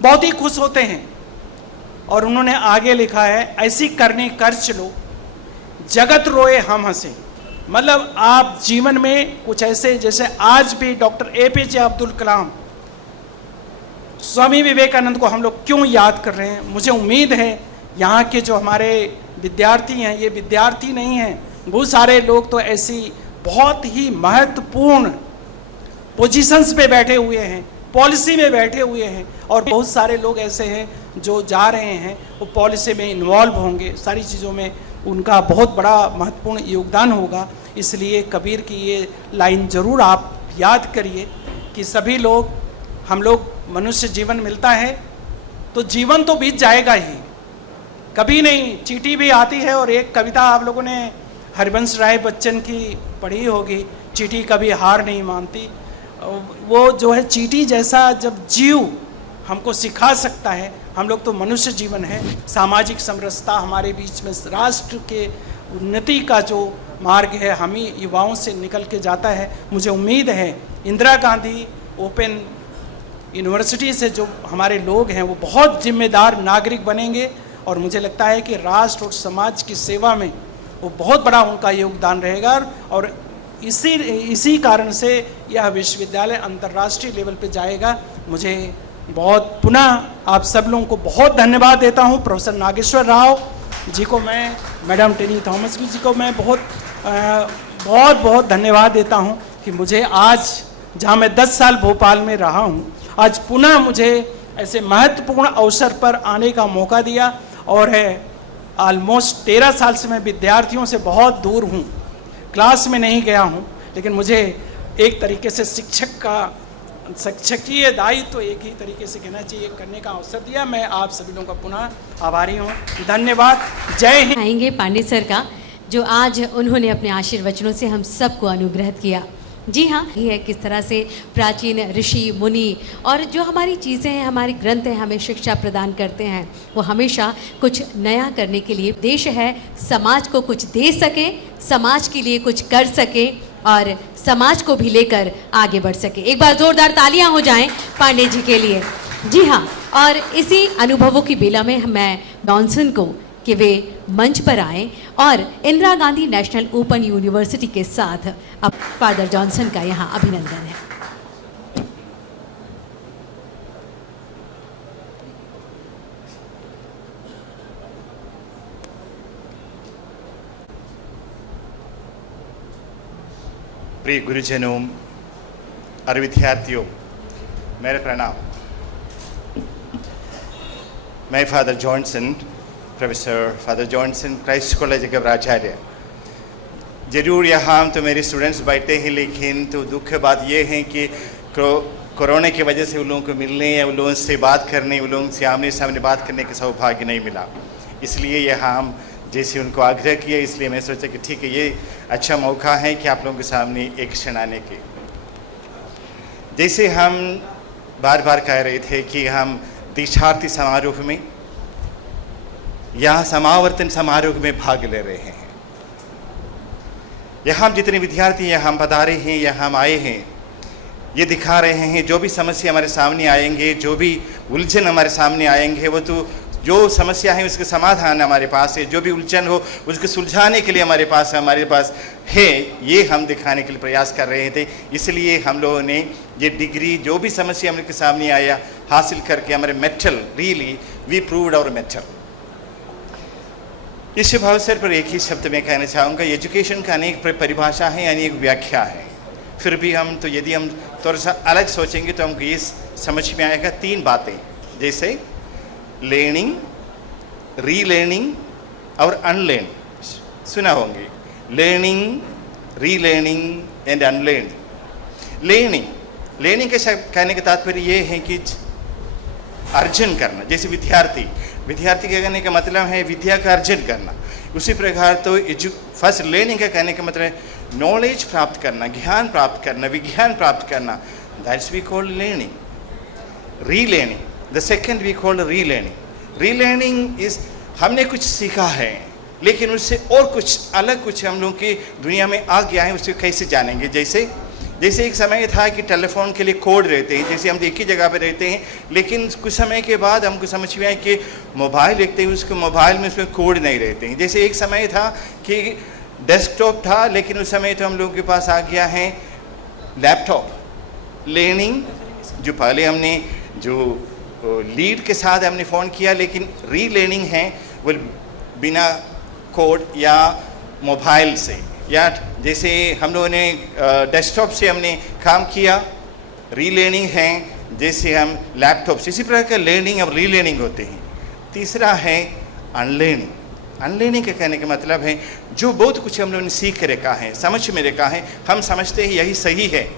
बहुत ही खुश होते हैं। और उन्होंने आगे लिखा है, ऐसी करनी कर चलो जगत रोए हम हंसे। मतलब आप जीवन में कुछ ऐसे, जैसे आज भी डॉक्टर APJ अब्दुल कलाम, स्वामी विवेकानंद को हम लोग क्यों याद कर रहे हैं, मुझे उम्मीद है यहाँ के जो हमारे विद्यार्थी हैं, ये विद्यार्थी नहीं हैं, बहुत सारे लोग तो ऐसी बहुत ही महत्वपूर्ण पोजीशंस पे बैठे हुए हैं, पॉलिसी में बैठे हुए हैं, और बहुत सारे लोग ऐसे हैं जो जा रहे हैं, वो पॉलिसी में इन्वॉल्व होंगे, सारी चीज़ों में उनका बहुत बड़ा महत्वपूर्ण योगदान होगा। इसलिए कबीर की ये लाइन ज़रूर आप याद करिए कि सभी लोग, हम लोग मनुष्य जीवन मिलता है तो जीवन तो बीत जाएगा ही, कभी नहीं। चींटी भी आती है, और एक कविता आप लोगों ने हरिवंश राय बच्चन की पढ़ी होगी, चींटी कभी हार नहीं मानती। वो जो है चींटी जैसा जब जीव हमको सिखा सकता है, हम लोग तो मनुष्य जीवन है, सामाजिक समरसता हमारे बीच में, राष्ट्र के उन्नति का जो मार्ग है हम ही युवाओं से निकल के जाता है। मुझे उम्मीद है इंदिरा गांधी ओपन यूनिवर्सिटी से जो हमारे लोग हैं वो बहुत जिम्मेदार नागरिक बनेंगे, और मुझे लगता है कि राष्ट्र और समाज की सेवा में वो बहुत बड़ा उनका योगदान रहेगा। और इसी कारण से यह विश्वविद्यालय अंतर्राष्ट्रीय लेवल पे जाएगा। मुझे बहुत पुनः आप सब लोगों को बहुत धन्यवाद देता हूं। प्रोफेसर नागेश्वर राव जी को मैं, मैडम टेनी थॉमस जी को मैं बहुत बहुत धन्यवाद देता हूं कि मुझे आज, जहां मैं 10 साल भोपाल में रहा हूं, आज पुनः मुझे ऐसे महत्वपूर्ण अवसर पर आने का मौका दिया। और है ऑलमोस्ट 13 साल से मैं विद्यार्थियों से बहुत दूर हूँ, क्लास में नहीं गया हूँ, लेकिन मुझे एक तरीके से शिक्षकीय दायित्व तो एक ही तरीके से कहना चाहिए करने का अवसर दिया। मैं आप सभी लोगों का पुनः आभारी हूँ। धन्यवाद। जय हिंद। आएंगे पांडे सर का, जो आज उन्होंने अपने आशीर्वचनों से हम सबको अनुग्रहित किया। जी हाँ, ये है किस तरह से प्राचीन ऋषि मुनि और जो हमारी चीज़ें हैं, हमारे ग्रंथ हैं, हमें शिक्षा प्रदान करते हैं। वो हमेशा कुछ नया करने के लिए, देश है समाज को कुछ दे सके, समाज के लिए कुछ कर सके और समाज को भी लेकर आगे बढ़ सके। एक बार जोरदार तालियां हो जाएं पांडे जी के लिए। जी हाँ, और इसी अनुभवों की बेला में मैं जॉनसन को कि वे मंच पर आएं और Indira Gandhi national open university के साथ अब फादर जॉनसन का यहाँ अभिनंदन है। प्रिय गुरुजनों और विद्यार्थियों, मेरे प्रणाम। मैं father Johnson, professor father Johnson, Christ college के प्राचार्य। जरूर यहाँ तो मेरे स्टूडेंट्स बैठे हैं, लेकिन तो दुख की बात ये है कि कोरोना की वजह से उन लोगों को मिलने या उन लोगों से बात करने, उन लोगों से आमने सामने बात करने का सौभाग्य नहीं मिला। इसलिए यहाँ जैसे उनको आग्रह किया, इसलिए मैं सोचा कि ठीक है, ये अच्छा मौका है कि आप लोगों के सामने एक क्षण आने के। जैसे हम बार बार कह रहे थे कि हम दीक्षार्थी समारोह में या समावर्तन समारोह में भाग ले रहे हैं। यहाँ जितने विद्यार्थी यहाँ हम पधारे हैं, यहाँ हम आए हैं, ये दिखा रहे हैं जो भी समस्या हमारे सामने आएंगे, जो भी उलझन हमारे सामने आएंगे, वो तो जो समस्या है उसके समाधान हमारे पास है, जो भी उलझन हो उसके सुलझाने के लिए हमारे पास है, ये हम दिखाने के लिए प्रयास कर रहे थे। इसलिए हम लोगों ने ये डिग्री, जो भी समस्या हमारे सामने आया, हासिल करके हमारे mettle, really we proved our mettle. इस शुभ अवसर पर एक ही शब्द में कहना चाहूँगा, एजुकेशन का अनेक परिभाषा है, अनेक व्याख्या है। फिर भी हम तो यदि हम थोड़ा सा अलग सोचेंगे तो हमको ये समझ में आएगा 3 बातें, जैसे लर्निंग, रीलर्निंग और अनलर्निंग। सुना होंगे, learning, relearning and unlearning. Learning के कहने का तात्पर्य ये है कि अर्जन करना। जैसे विद्यार्थी के कहने का मतलब है विद्या का अर्जन करना। उसी प्रकार तो फर्स्ट लर्निंग का कहने का मतलब नॉलेज प्राप्त करना, ज्ञान प्राप्त करना, विज्ञान प्राप्त करना। That's we call learning. Relearning, the second we call relearning. Relearning is हमने कुछ सीखा है, लेकिन उससे और कुछ अलग कुछ हम लोग की दुनिया में आ गया है, उससे कैसे जानेंगे। जैसे एक समय था कि टेलीफोन के लिए कोड रहते हैं, जैसे हम एक ही जगह पे रहते हैं, लेकिन कुछ समय के बाद हमको समझ में आया कि मोबाइल देखते हैं, उसको मोबाइल में उसमें कोड नहीं रहते हैं। जैसे एक समय था कि डेस्कटॉप था, लेकिन उस समय तो हम लोगों के पास आ गया है लैपटॉप। लर्निंग, जो पहले हमने जो लीड के साथ हमने फ़ोन किया, लेकिन रीलर्निंग है वो बिना कोड या मोबाइल से, या जैसे हम लोगों ने डेस्कटॉप से हमने काम किया। रीलर्निंग है जैसे हम लैपटॉप से। इसी प्रकार का लर्निंग और रीलर्निंग होते हैं। तीसरा है अनलर्निंग। अनलर्निंग का कहने का मतलब है जो बहुत कुछ हम लोगों ने सीख के रखा है, समझ में रखा है, हम समझते हैं यही सही है,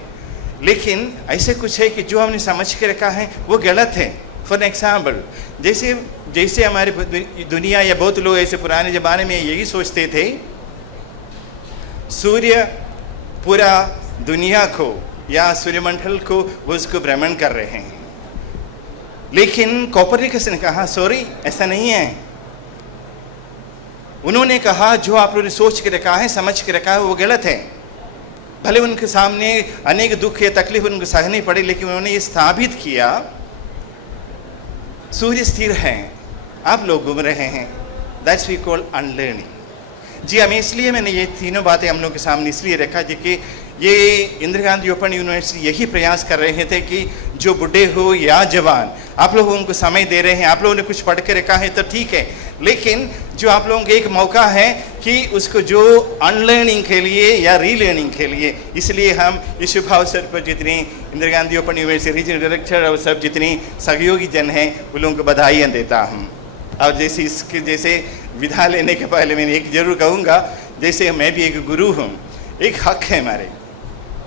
लेकिन ऐसे कुछ है कि जो हमने समझ के रखा है वो गलत है। फॉर एग्जाम्पल, जैसे हमारे दुनिया या बहुत लोग ऐसे पुराने ज़माने में यही सोचते थे, सूर्य पूरा दुनिया को या सूर्यमंडल को उसको भ्रमण कर रहे हैं, लेकिन कोपरनिकस ने कहा सॉरी, ऐसा नहीं है। उन्होंने कहा जो आप लोगों ने सोच के रखा है, समझ के रखा है, वो गलत है। भले उनके सामने अनेक दुख या तकलीफ उनको सहनी पड़े, लेकिन उन्होंने ये साबित किया सूर्य स्थिर है, आप लोग घूम रहे हैं। That's we call unlearning. जी हमें इसलिए मैंने ये तीनों बातें हम लोग के सामने इसलिए रखा कि ये इंदिरा गांधी ओपन यूनिवर्सिटी यही प्रयास कर रहे थे कि जो बूढ़े हो या जवान, आप लोग उनको समय दे रहे हैं, आप लोगों ने कुछ पढ़ के रखा है तो ठीक है, लेकिन जो आप लोगों को एक मौका है कि उसको जो अनलर्निंग के लिए या रीलर्निंग के लिए, इसलिए हम इस शुभ अवसर पर जितने Indira Gandhi open university regional director और सब जितने सहयोगी जन हैं उन लोगों को बधाइयाँ देता हूँ। और जैसे इसके जैसे विधा लेने के पहले मैंने एक जरूर कहूँगा, जैसे मैं भी एक गुरु हूँ, एक हक है हमारे,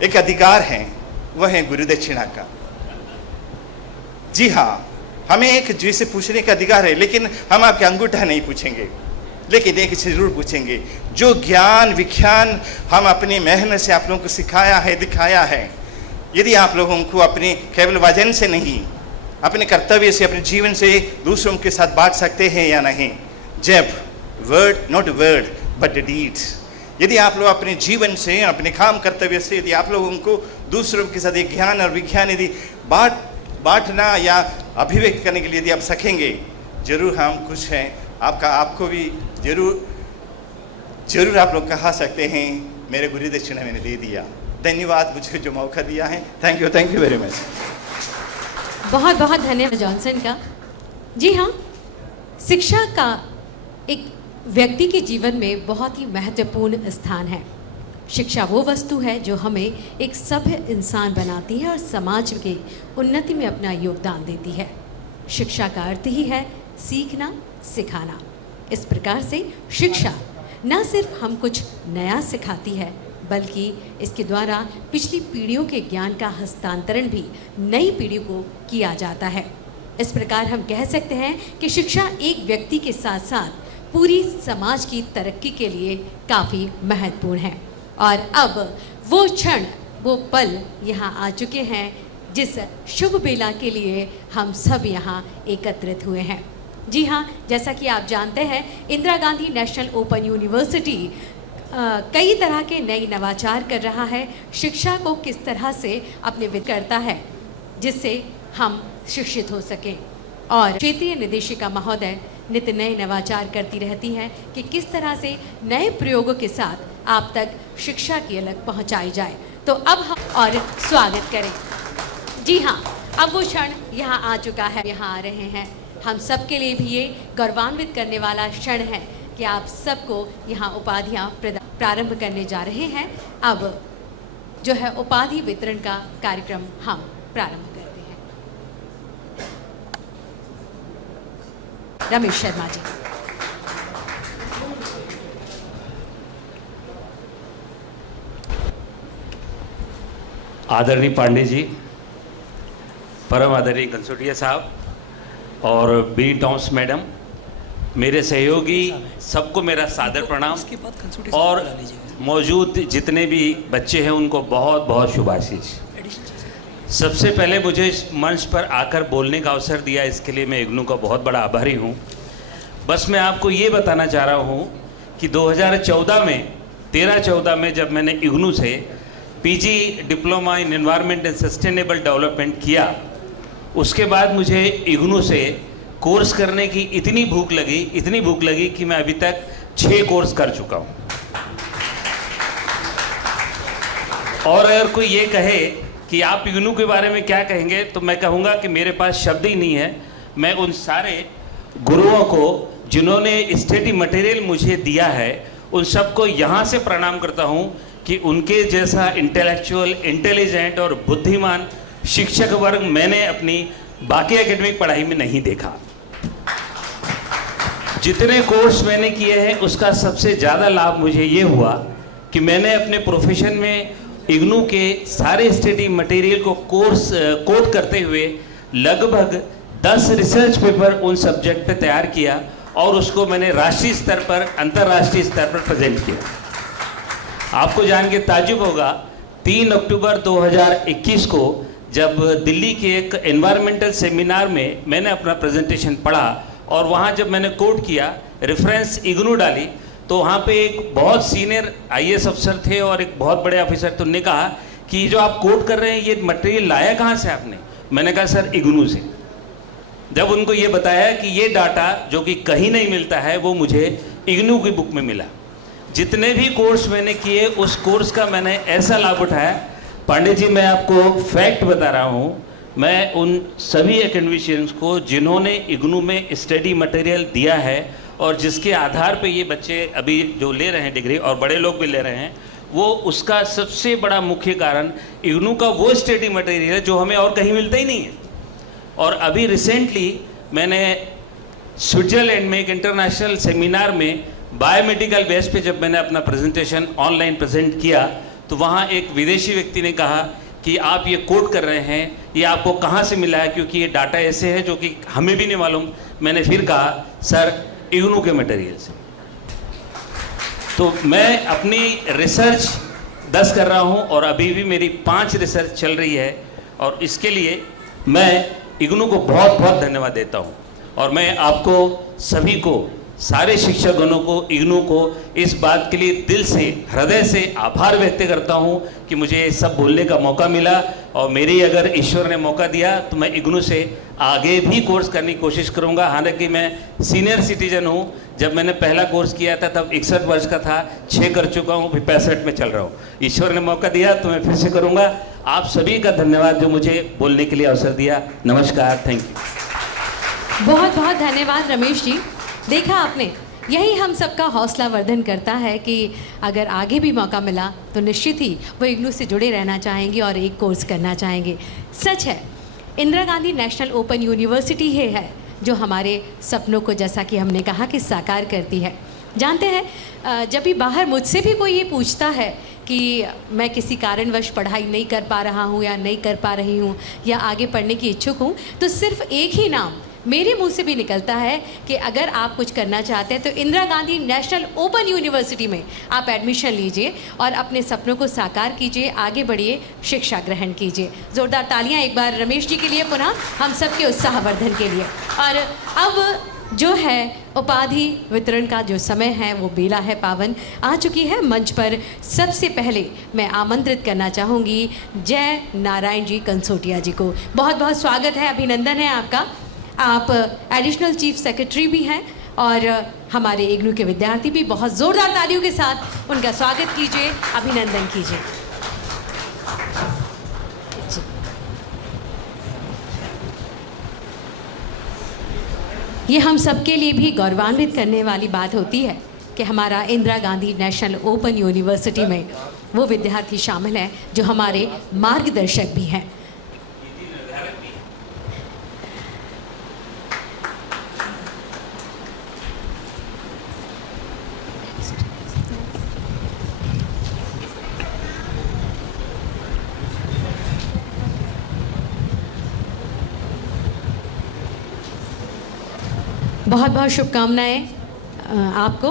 एक अधिकार है, वह है गुरु दक्षिणा का। जी हाँ, हमें एक जैसे पूछने का अधिकार है, लेकिन हम आपके अंगूठा नहीं पूछेंगे, लेकिन एक जरूर पूछेंगे, जो ज्ञान विज्ञान हम अपनी मेहनत से आप लोगों को सिखाया है, दिखाया है, यदि आप लोगों को अपने केवल वजन से नहीं, अपने कर्तव्य से, अपने जीवन से दूसरों के साथ बांट सकते हैं या नहीं। जब word not word but deeds, यदि आप लोग अपने जीवन से, अपने काम कर्तव्य से यदि आप लोगों को दूसरों के साथ एक ज्ञान और विज्ञान यदि बांटना या अभिव्यक्त करने के लिए यदि आप सकेंगे, जरूर हम खुश हैं। आपको भी जरूर आप लोग कहा सकते हैं, मेरे गुरु दक्षिणा मैंने दे दिया। धन्यवाद मुझे जो मौका दिया है। Thank you very much. बहुत बहुत धन्यवाद जॉनसन का। जी हाँ, शिक्षा का एक व्यक्ति के जीवन में बहुत ही महत्वपूर्ण स्थान है। शिक्षा वो वस्तु है जो हमें एक सभ्य इंसान बनाती है और समाज के उन्नति में अपना योगदान देती है। शिक्षा का अर्थ ही है सीखना, सिखाना। इस प्रकार से शिक्षा न सिर्फ हम कुछ नया सिखाती है, बल्कि इसके द्वारा पिछली पीढ़ियों के ज्ञान का हस्तांतरण भी नई पीढ़ी को किया जाता है। इस प्रकार हम कह सकते हैं कि शिक्षा एक व्यक्ति के साथ साथ पूरी समाज की तरक्की के लिए काफ़ी महत्वपूर्ण है। और अब वो क्षण, वो पल यहाँ आ चुके हैं जिस शुभ बेला के लिए हम सब यहाँ एकत्रित हुए हैं। जी हाँ, जैसा कि आप जानते हैं, Indira Gandhi national open university कई तरह के नए नवाचार कर रहा है। शिक्षा को किस तरह से अपने वित्त करता है जिससे हम शिक्षित हो सकें, और क्षेत्रीय निदेशिका महोदय नित्य नए नवाचार करती रहती हैं कि किस तरह से नए प्रयोगों के साथ आप तक शिक्षा की अलग पहुंचाई जाए। तो अब हम और स्वागत करें। जी हाँ, अब वो क्षण यहाँ आ चुका है, यहाँ आ रहे हैं। हम सब के लिए भी ये गौरवान्वित करने वाला क्षण है कि आप सबको यहाँ उपाधियाँ प्रारंभ करने जा रहे हैं। अब जो है उपाधि वितरण का कार्यक्रम हम प्रारंभ करते हैं। रमेश शर्मा जी। आदरणीय पांडे जी, परम आदरणीय कंसोटिया साहब और बी टॉम्स मैडम, मेरे सहयोगी सबको मेरा सादर प्रणाम, और मौजूद जितने भी बच्चे हैं उनको बहुत बहुत शुभाशीष। सबसे पहले मुझे इस मंच पर आकर बोलने का अवसर दिया, इसके लिए मैं इग्नू का बहुत बड़ा आभारी हूँ। बस मैं आपको ये बताना चाह रहा हूँ कि 2014 में 13-14 में जब मैंने इग्नू से PG diploma in environment and sustainable development किया, उसके बाद मुझे इग्नू से कोर्स करने की इतनी भूख लगी कि मैं अभी तक 6 कोर्स कर चुका हूँ। और अगर कोई ये कहे कि आप इग्नू के बारे में क्या कहेंगे, तो मैं कहूँगा कि मेरे पास शब्द ही नहीं है। मैं उन सारे गुरुओं को जिन्होंने स्टडी मटेरियल मुझे दिया है, उन सबको यहाँ से प्रणाम करता हूँ कि उनके जैसा इंटेलेक्चुअल, इंटेलिजेंट और बुद्धिमान शिक्षक वर्ग मैंने अपनी बाकी एकेडमिक पढ़ाई में नहीं देखा। जितने कोर्स मैंने किए हैं उसका सबसे ज़्यादा लाभ मुझे ये हुआ कि मैंने अपने प्रोफेशन में इग्नू के सारे स्टडी मटेरियल को कोट करते हुए लगभग 10 रिसर्च पेपर उन सब्जेक्ट पे तैयार किया, और उसको मैंने राष्ट्रीय स्तर पर, अंतर्राष्ट्रीय स्तर पर प्रेजेंट किया। आपको जान के ताज्जुब होगा, 3 अक्टूबर 2021 को जब दिल्ली के एक एनवायरमेंटल सेमिनार में मैंने अपना प्रेजेंटेशन पढ़ा, और वहाँ जब मैंने कोट किया, रेफरेंस इग्नू डाली, तो वहाँ पे एक बहुत सीनियर आईएएस अफसर थे और एक बहुत बड़े ऑफिसर थे। उन्होंने कहा कि जो आप कोट कर रहे हैं ये मटेरियल लाया कहाँ से आपने? मैंने कहा सर इग्नू से। जब उनको ये बताया कि ये डाटा जो कि कहीं नहीं मिलता है, वो मुझे इग्नू की बुक में मिला। जितने भी कोर्स मैंने किए, उस कोर्स का मैंने ऐसा लाभ उठाया। पांडे जी, मैं आपको फैक्ट बता रहा हूँ, मैं उन सभी एकेडमिशियंस को जिन्होंने इग्नू में स्टडी मटेरियल दिया है और जिसके आधार पे ये बच्चे अभी जो ले रहे हैं डिग्री, और बड़े लोग भी ले रहे हैं, वो उसका सबसे बड़ा मुख्य कारण इग्नू का वो स्टडी मटेरियल है जो हमें और कहीं मिलता ही नहीं है। और अभी रिसेंटली मैंने स्विट्जरलैंड में एक इंटरनेशनल सेमिनार में बायोमेडिकल बेस पे जब मैंने अपना प्रेजेंटेशन ऑनलाइन प्रेजेंट किया, तो वहाँ एक विदेशी व्यक्ति ने कहा कि आप ये कोट कर रहे हैं, ये आपको कहाँ से मिला है, क्योंकि ये डाटा ऐसे है जो कि हमें भी नहीं मालूम। मैंने फिर कहा सर इग्नू के मटेरियल से। तो मैं अपनी रिसर्च 10 कर रहा हूँ और अभी भी मेरी 5 रिसर्च चल रही है, और इसके लिए मैं इग्नू को बहुत बहुत धन्यवाद देता हूँ। और मैं आपको सभी को, सारे शिक्षकगणों को, इग्नू को इस बात के लिए दिल से, हृदय से आभार व्यक्त करता हूँ कि मुझे ये सब बोलने का मौका मिला। और मेरी अगर ईश्वर ने मौका दिया तो मैं इग्नू से आगे भी कोर्स करने की कोशिश करूँगा। हालांकि मैं सीनियर सिटीजन हूँ, जब मैंने पहला कोर्स किया था तब 61 वर्ष का था, 6 कर चुका हूँ, अभी 65 में चल रहा हूँ। ईश्वर ने मौका दिया तो मैं फिर से करूँगा। आप सभी का धन्यवाद जो मुझे बोलने के लिए अवसर दिया। नमस्कार, थैंक यू। बहुत बहुत धन्यवाद रमेश जी। देखा आपने, यही हम सबका हौसला वर्धन करता है कि अगर आगे भी मौका मिला तो निश्चित ही वो इग्नू से जुड़े रहना चाहेंगे और एक कोर्स करना चाहेंगे। सच है, Indira Gandhi national open university है जो हमारे सपनों को, जैसा कि हमने कहा, कि साकार करती है। जानते हैं, जब भी बाहर मुझसे भी कोई ये पूछता है कि मैं किसी कारणवश पढ़ाई नहीं कर पा रहा हूँ या नहीं कर पा रही हूँ या आगे पढ़ने की इच्छुक हूँ, तो सिर्फ एक ही नाम मेरे मुंह से भी निकलता है कि अगर आप कुछ करना चाहते हैं तो Indira Gandhi national open university में आप एडमिशन लीजिए और अपने सपनों को साकार कीजिए, आगे बढ़िए, शिक्षा ग्रहण कीजिए। ज़ोरदार तालियां एक बार रमेश जी के लिए, पुनः हम सबके उत्साहवर्धन के लिए। और अब जो है उपाधि वितरण का जो समय है वो बेला है पावन आ चुकी है। मंच पर सबसे पहले मैं आमंत्रित करना चाहूँगी जय नारायण जी कंसोटिया जी को। बहुत बहुत स्वागत है, अभिनंदन है आपका। आप एडिशनल चीफ सेक्रेटरी भी हैं और हमारे इग्नू के विद्यार्थी भी। बहुत ज़ोरदार तालियों के साथ उनका स्वागत कीजिए, अभिनंदन कीजिए। ये हम सबके लिए भी गौरवान्वित करने वाली बात होती है कि हमारा Indira Gandhi national open university में वो विद्यार्थी शामिल हैं जो हमारे मार्गदर्शक भी हैं। बहुत बहुत शुभकामनाएं आपको।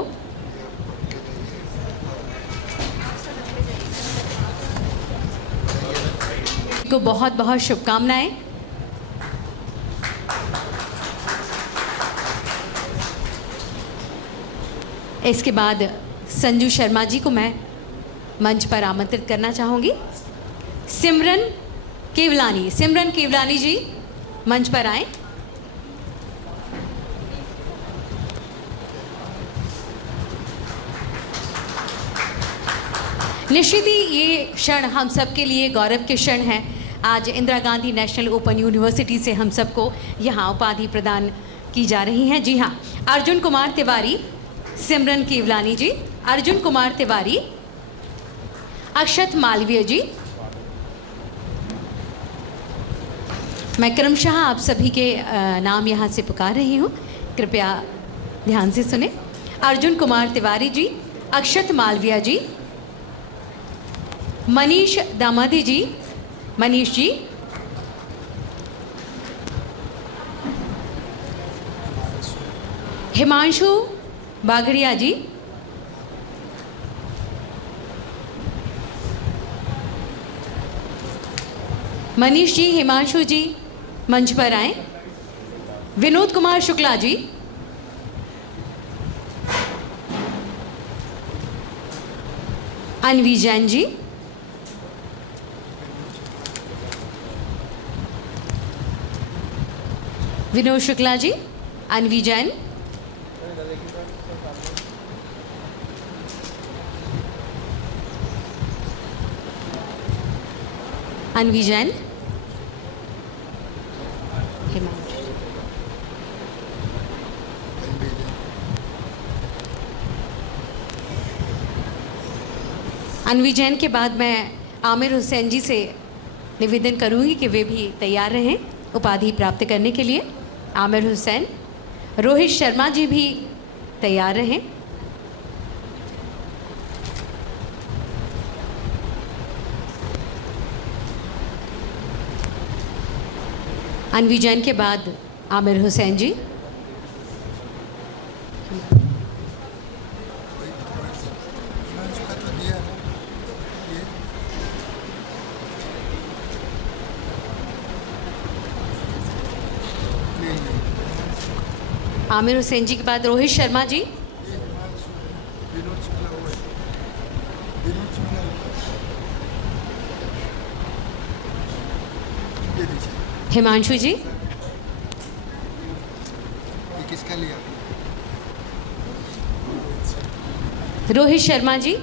को बहुत बहुत शुभकामनाएं। इसके बाद संजू शर्मा जी को मैं मंच पर आमंत्रित करना चाहूँगी। सिमरन केवलानी जी मंच पर आएं। निश्चित ही ये क्षण हम सब के लिए गौरव के क्षण हैं। आज Indira Gandhi national open university से हम सबको यहाँ उपाधि प्रदान की जा रही हैं। जी हाँ, अर्जुन कुमार तिवारी, सिमरन केवलानी जी, अर्जुन कुमार तिवारी, अक्षत मालवीय जी। मैं क्रमशः आप सभी के नाम यहाँ से पुकार रही हूँ, कृपया ध्यान से सुने। अर्जुन कुमार तिवारी जी, अक्षत मालवीय जी, मनीष दामादी जी, मनीष जी, हिमांशु बागड़िया जी, मनीष जी, हिमांशु जी मंच पर आएं। विनोद कुमार शुक्ला जी, अनवी जैन जी, विनोद शुक्ला जी, अनवी जैन, अनवी जैन, अनवी जैन के बाद मैं आमिर हुसैन जी से निवेदन करूंगी कि वे भी तैयार रहें उपाधि प्राप्त करने के लिए। आमिर हुसैन, रोहित शर्मा जी भी तैयार रहें। अनवी जैन के बाद आमिर हुसैन जी। आमिर हुसैन जी के बाद रोहित शर्मा जी। हिमांशु जी। किसका लिया? रोहित शर्मा जी।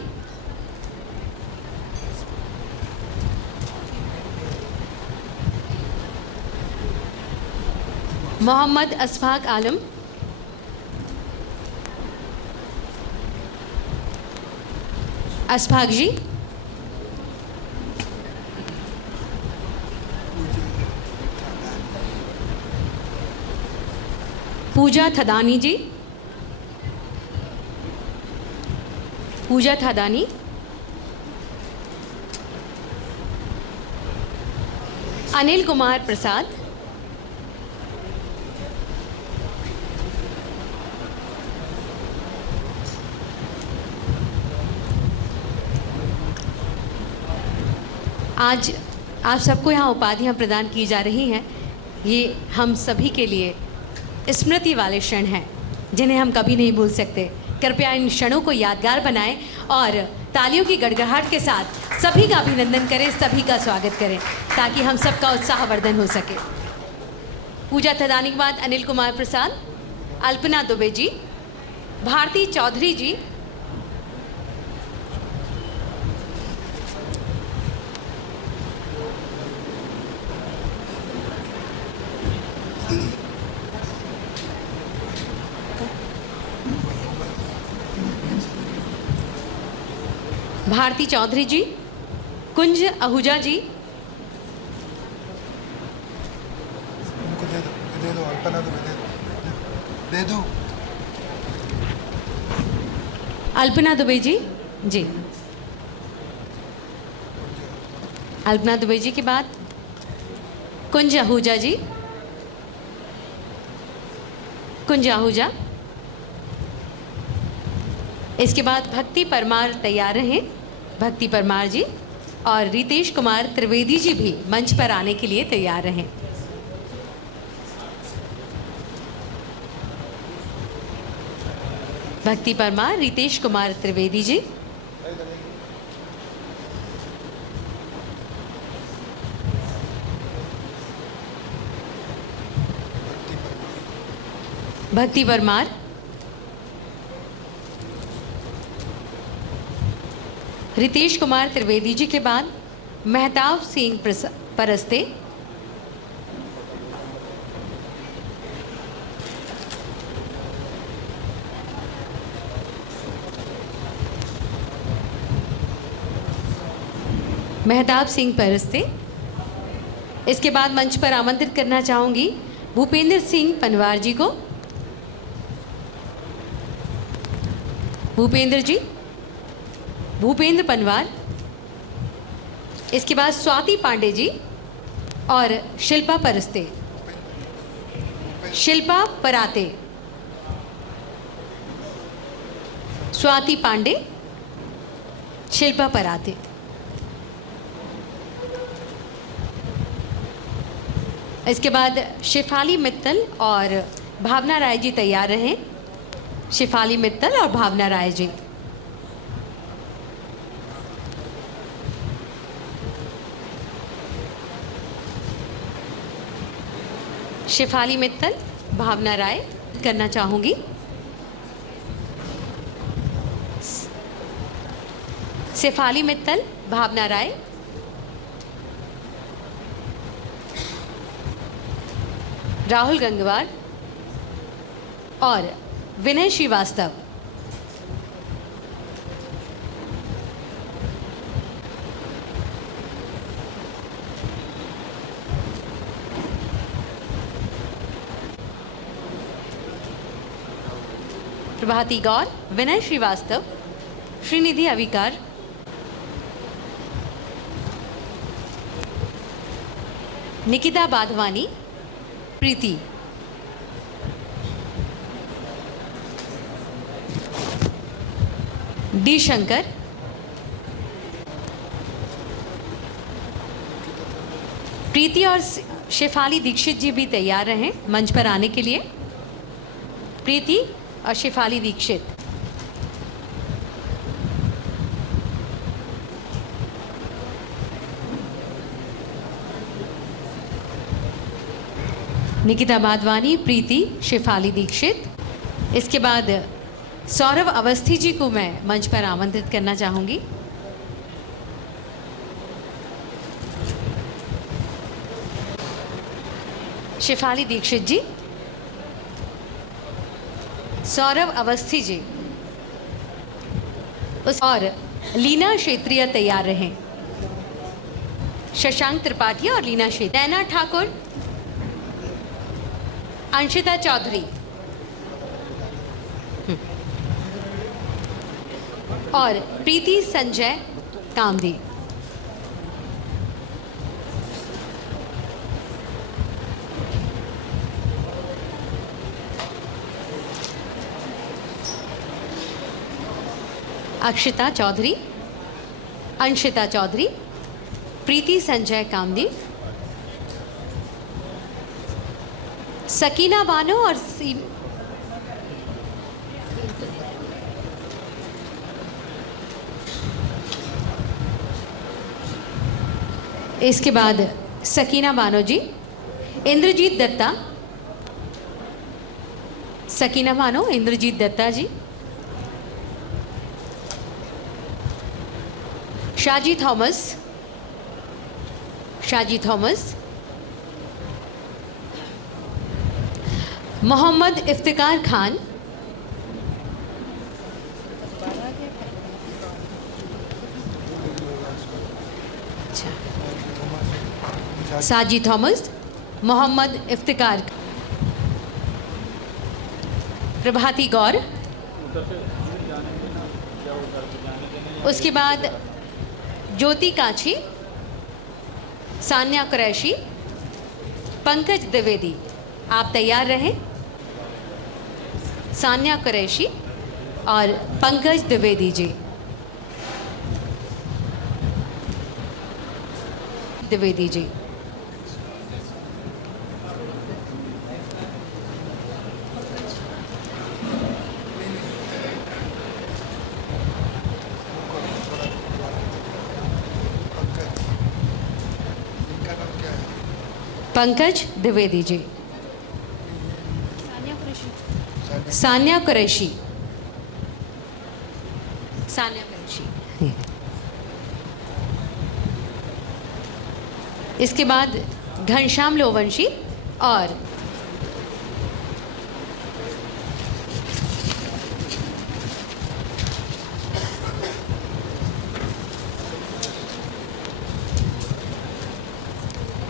मोहम्मद असफाक आलम। असफाक जी। पूजा थदानी जी। पूजा थदानी। अनिल कुमार प्रसाद। आज आप सबको यहाँ उपाधियाँ प्रदान की जा रही हैं। ये हम सभी के लिए स्मृति वाले क्षण हैं जिन्हें हम कभी नहीं भूल सकते। कृपया इन क्षणों को यादगार बनाएं और तालियों की गड़गड़ाहट के साथ सभी का अभिनंदन करें, सभी का स्वागत करें ताकि हम सबका उत्साहवर्धन हो सके। पूजा थदानी के बाद अनिल कुमार प्रसाद, अल्पना दुबे जी, भारती चौधरी जी, भारती चौधरी जी, कुंज आहूजा जी, उनको दे दो, अल्पना दो, दे दो। अल्पना दुबे जी। जी, अल्पना दुबे जी के बाद कुंज आहूजा जी। कुंज आहूजा। इसके बाद भक्ति परमार तैयार रहें। भक्ति परमार जी और रितेश कुमार त्रिवेदी जी भी मंच पर आने के लिए तैयार रहें। भक्ति परमार, रितेश कुमार त्रिवेदी जी। भक्ति परमार, रितेश कुमार त्रिवेदी जी के बाद महताब सिंह परस्ते, महताब सिंह परस्ते। इसके बाद मंच पर आमंत्रित करना चाहूंगी भूपेंद्र सिंह पनवार जी को। भूपेंद्र जी, भूपेंद्र पनवार। इसके बाद स्वाति पांडे जी और शिल्पा परस्ते, शिल्पा पराते, स्वाति पांडे, शिल्पा पराते। इसके बाद शिफाली मित्तल और भावना राय जी तैयार रहें। शिफाली मित्तल और भावना राय जी। शिफाली मित्तल, भावना राय करना चाहूंगी। शिफाली मित्तल, भावना राय, राहुल गंगवार और विनय श्रीवास्तव। प्रभाती गौर, विनय श्रीवास्तव, श्रीनिधि अविकार, निकिता बाधवानी, प्रीति, डी शंकर, प्रीति और शेफाली दीक्षित जी भी तैयार रहें मंच पर आने के लिए। प्रीति और शेफाली दीक्षित। निकिता बाधवानी, प्रीति, शेफाली दीक्षित। इसके बाद सौरभ अवस्थी जी को मैं मंच पर आमंत्रित करना चाहूंगी। शेफाली दीक्षित जी, सौरभ अवस्थी जी और लीना क्षेत्रीय तैयार रहें। शशांक त्रिपाठी और लीना क्षेत्रीय, नैना ठाकुर, अंशिता चौधरी और प्रीति संजय कामदी। अक्षिता चौधरी, अंशिता चौधरी, प्रीति संजय कामदी, सकीना बानो और इसके बाद सकीना बानो जी, इंद्रजीत दत्ता, सकीना बानो, इंद्रजीत दत्ता जी, शाजी थॉमस, शाजी थॉमस, मोहम्मद इफ्तिकार खान, साजी थॉमस, मोहम्मद इफ्तिकार, प्रभाती गौर, उसके बाद ज्योति काछी, सान्या कुरैशी, पंकज द्विवेदी। आप तैयार रहें। सान्या कुरैशी और पंकज द्विवेदी जी। द्विवेदी जी, पंकज द्विवेदी जी, सान्या कुरैशी, सान्या कुरैशी। इसके बाद घनश्याम लोवंशी और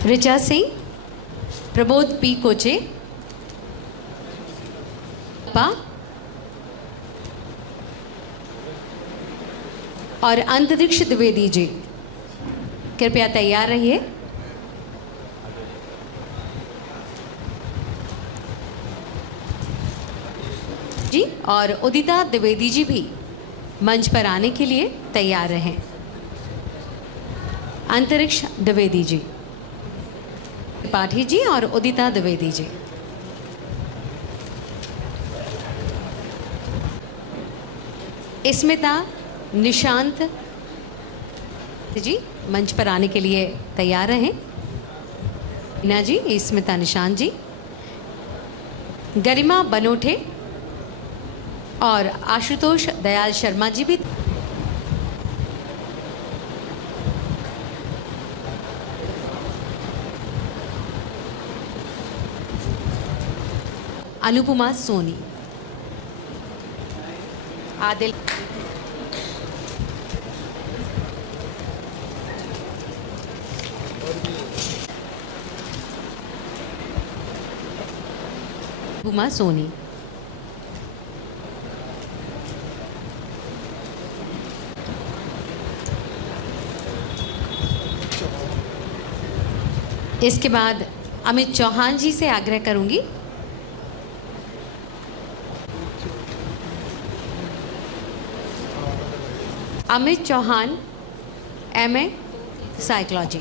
ऋचा सिंह, प्रबोध पी कोचे, और अंतरिक्ष द्विवेदी जी। कृपया तैयार रहिए। जी और उदिता द्विवेदी जी भी मंच पर आने के लिए तैयार रहें। अंतरिक्ष द्विवेदी जी, पाठी जी और उदिता द्विवेदी जी। स्मिता निशांत जी मंच पर आने के लिए तैयार रहें। मीना जी, स्मिता निशांत जी, गरिमा बनोठे और आशुतोष दयाल शर्मा जी भी। अनुपमा सोनी, आदिल, अनुपमा सोनी, इसके बाद अमित चौहान जी से आग्रह करूंगी। Amit Chauhan MA psychology.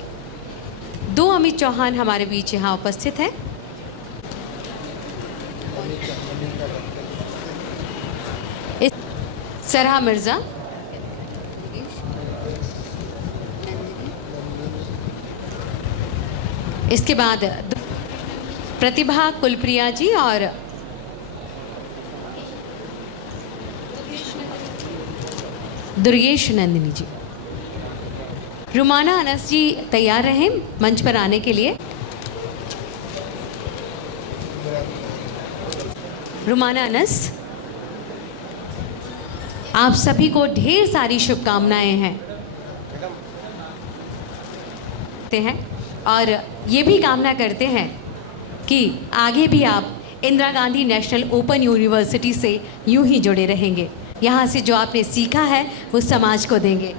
2 अमित चौहान हमारे बीच यहाँ उपस्थित हैं। सरहा मिर्जा, इसके बाद प्रतिभा कुलप्रिया जी और दुर्गेश नंदिनी जी। रुमाना अनस जी तैयार रहें मंच पर आने के लिए। रुमाना अनस, आप सभी को ढेर सारी शुभकामनाएं हैं और ये भी कामना करते हैं कि आगे भी आप Indira Gandhi national open university से यूं ही जुड़े रहेंगे। यहाँ से जो आपने सीखा है वो समाज को देंगे।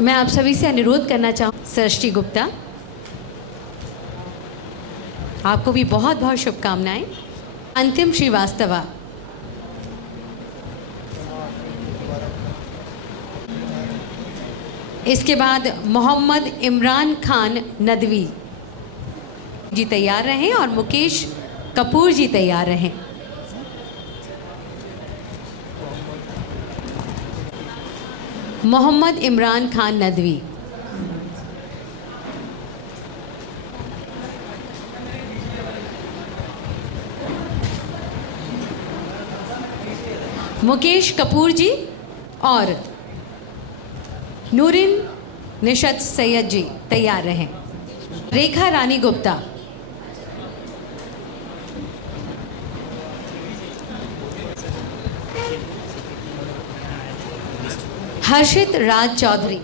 मैं आप सभी से अनुरोध करना चाहूँ, सृष्टि गुप्ता, आपको भी बहुत बहुत शुभकामनाएं। अंतिम श्रीवास्तवा, इसके बाद मोहम्मद इमरान खान नदवी जी तैयार रहें और मुकेश कपूर जी तैयार रहें। मोहम्मद इमरान खान नदवी, मुकेश कपूर जी और नूरिन निशत सैयद जी तैयार रहें। रेखा रानी गुप्ता, हर्षित राज चौधरी।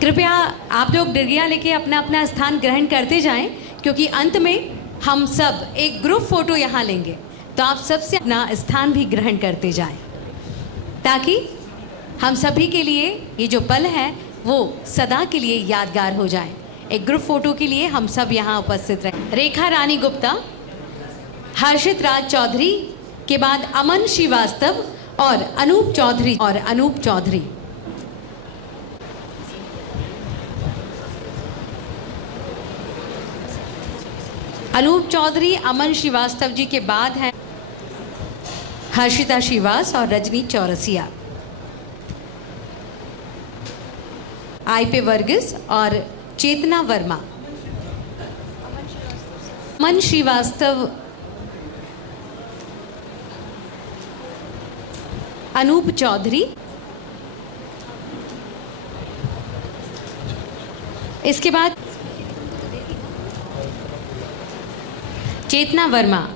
कृपया आप लोग डिग्रियां लेके अपना अपना स्थान ग्रहण करते जाएं, क्योंकि अंत में हम सब एक ग्रुप फोटो यहाँ लेंगे, तो आप सबसे अपना स्थान भी ग्रहण करते जाएं, ताकि हम सभी के लिए ये जो पल है वो सदा के लिए यादगार हो जाए। एक ग्रुप फोटो के लिए हम सब यहाँ उपस्थित रहें। रेखा रानी गुप्ता, हर्षित राज चौधरी के बाद अमन श्रीवास्तव और अनूप चौधरी अनूप चौधरी अमन श्रीवास्तव जी के बाद हैं हर्षिता श्रीवास और रजनी चौरसिया। आईपे वर्गीस और चेतना वर्मा। अमन श्रीवास्तव, अनूप चौधरी, इसके बाद चेतना वर्मा,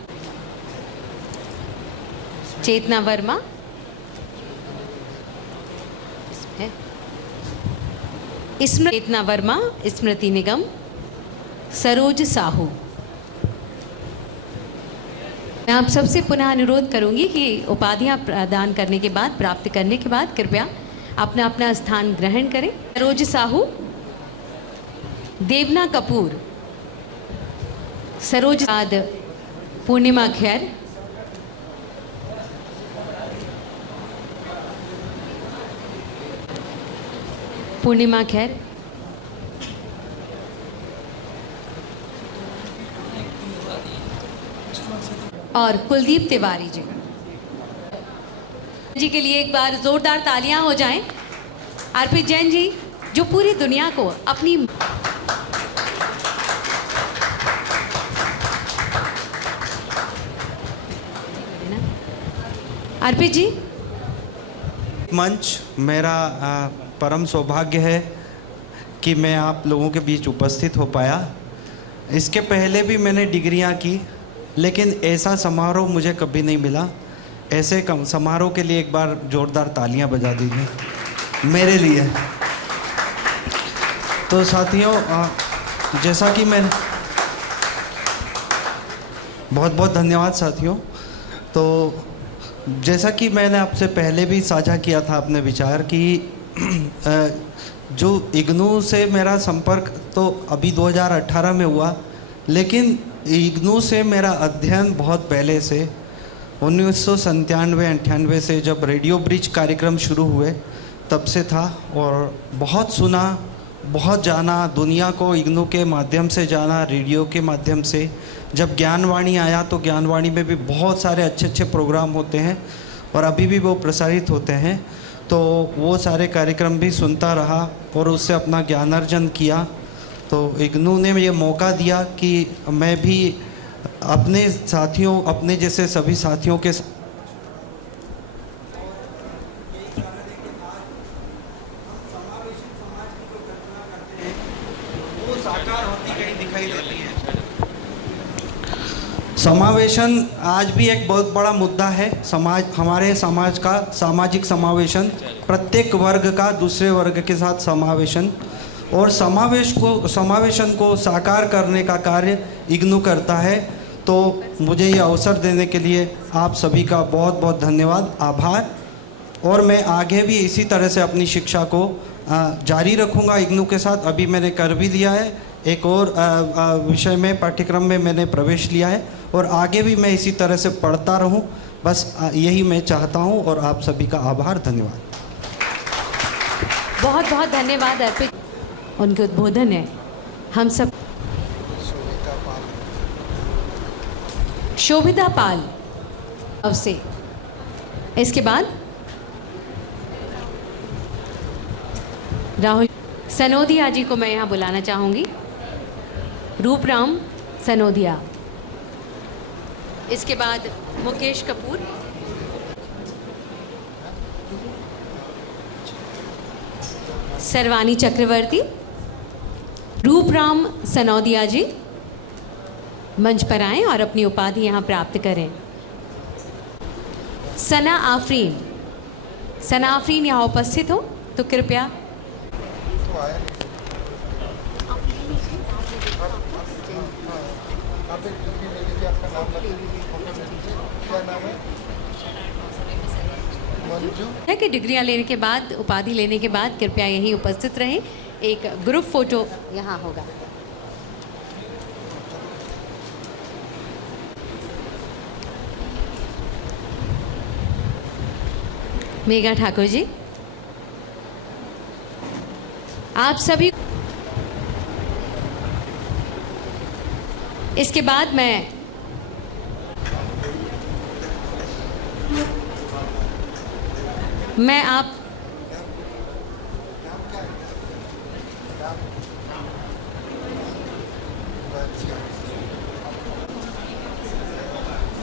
चेतना वर्मा, स्मृति निगम, सरोज साहू। मैं आप सबसे पुनः अनुरोध करूंगी कि उपाधियां प्रदान करने के बाद, प्राप्त करने के बाद कृपया अपना अपना स्थान ग्रहण करें। सरोज साहू, देवना कपूर, सरोज बाद पूर्णिमा खैर, और कुलदीप तिवारी जी के लिए एक बार जोरदार तालियां हो जाएं। अर्पित जैन जी, जो पूरी दुनिया को अपनी अर्पित जी। मंच, मेरा परम सौभाग्य है कि मैं आप लोगों के बीच उपस्थित हो पाया। इसके पहले भी मैंने डिग्रियां की, लेकिन ऐसा समारोह मुझे कभी नहीं मिला। ऐसे समारोह के लिए एक बार जोरदार तालियां बजा दीजिए मेरे लिए। तो साथियों, जैसा कि मैं बहुत बहुत धन्यवाद साथियों। तो जैसा कि मैंने आपसे पहले भी साझा किया था अपने विचार कि जो इग्नू से मेरा संपर्क तो अभी 2018 में हुआ, लेकिन इग्नू से मेरा अध्ययन बहुत पहले से 1997-98 से जब रेडियो ब्रिज कार्यक्रम शुरू हुए तब से था। और बहुत सुना, बहुत जाना, दुनिया को इग्नू के माध्यम से जाना, रेडियो के माध्यम से। जब ज्ञानवाणी आया तो ज्ञानवाणी में भी बहुत सारे अच्छे अच्छे प्रोग्राम होते हैं और अभी भी वो प्रसारित होते हैं, तो वो सारे कार्यक्रम भी सुनता रहा और उससे अपना ज्ञानार्जन किया। तो इग्नू ने ये मौका दिया कि मैं भी अपने साथियों, अपने जैसे सभी साथियों के समावेशन आज भी एक बहुत बड़ा मुद्दा है। समाज, हमारे समाज का सामाजिक समावेशन, प्रत्येक वर्ग का दूसरे वर्ग के साथ समावेशन, और समावेशन को साकार करने का कार्य इग्नू करता है। तो मुझे ये अवसर देने के लिए आप सभी का बहुत बहुत धन्यवाद, आभार। और मैं आगे भी इसी तरह से अपनी शिक्षा को जारी रखूँगा इग्नू के साथ। अभी मैंने कर भी लिया है, एक और विषय में, पाठ्यक्रम में मैंने प्रवेश लिया है और आगे भी मैं इसी तरह से पढ़ता रहूं, बस यही मैं चाहता हूं। और आप सभी का आभार, धन्यवाद। बहुत बहुत धन्यवाद अर्पित, उनके उद्बोधन है हम सब। शोभिता पाल अब से, इसके बाद राहुल सनोदिया जी को मैं यहाँ बुलाना चाहूँगी। रूपराम सनोदिया, इसके बाद मुकेश कपूर, सरवानी चक्रवर्ती। रूपराम सनोदिया जी मंच पर आएं और अपनी उपाधि यहाँ प्राप्त करें। सना आफरीन, सना आफरीन यहाँ उपस्थित हो तो कृपया। है कि डिग्रियां लेने के बाद, उपाधि लेने के बाद कृपया यहीं उपस्थित रहें। एक ग्रुप फोटो यहाँ होगा। मेघा ठाकुर जी, आप सभी। इसके बाद मैं आप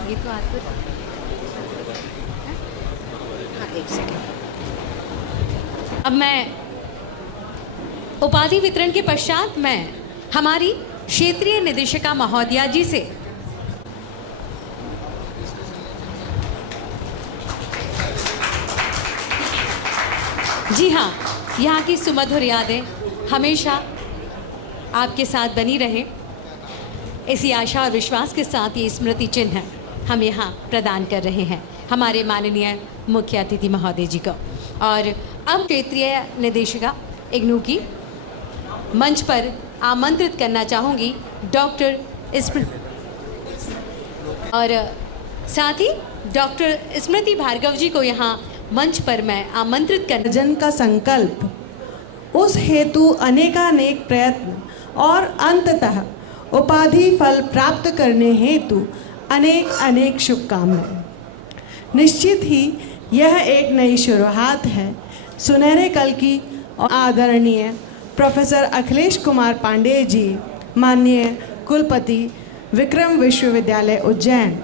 ये तो आपको, हाँ एक सेकेंड। अब मैं उपाधि वितरण के पश्चात मैं हमारी क्षेत्रीय निदेशिका महोदया जी से जी हाँ, यहाँ की सुमधुर यादें हमेशा आपके साथ बनी रहें, इसी आशा और विश्वास के साथ ये स्मृति चिन्ह हम यहाँ प्रदान कर रहे हैं हमारे माननीय मुख्य अतिथि महोदय जी को। और अब क्षेत्रीय निदेशिका इग्नू की मंच पर आमंत्रित करना चाहूँगी डॉक्टर और साथ ही डॉक्टर स्मृति भार्गव जी को यहाँ मंच पर मैं आमंत्रित कर। जन का संकल्प, उस हेतु अनेकानेक प्रयत्न और अंततः उपाधि फल प्राप्त करने हेतु अनेक अनेक शुभकामनाएं। निश्चित ही यह एक नई शुरुआत है। सुनहरे कल की आदरणीय प्रोफेसर अखिलेश कुमार पांडेय जी, माननीय कुलपति विक्रम विश्वविद्यालय उज्जैन,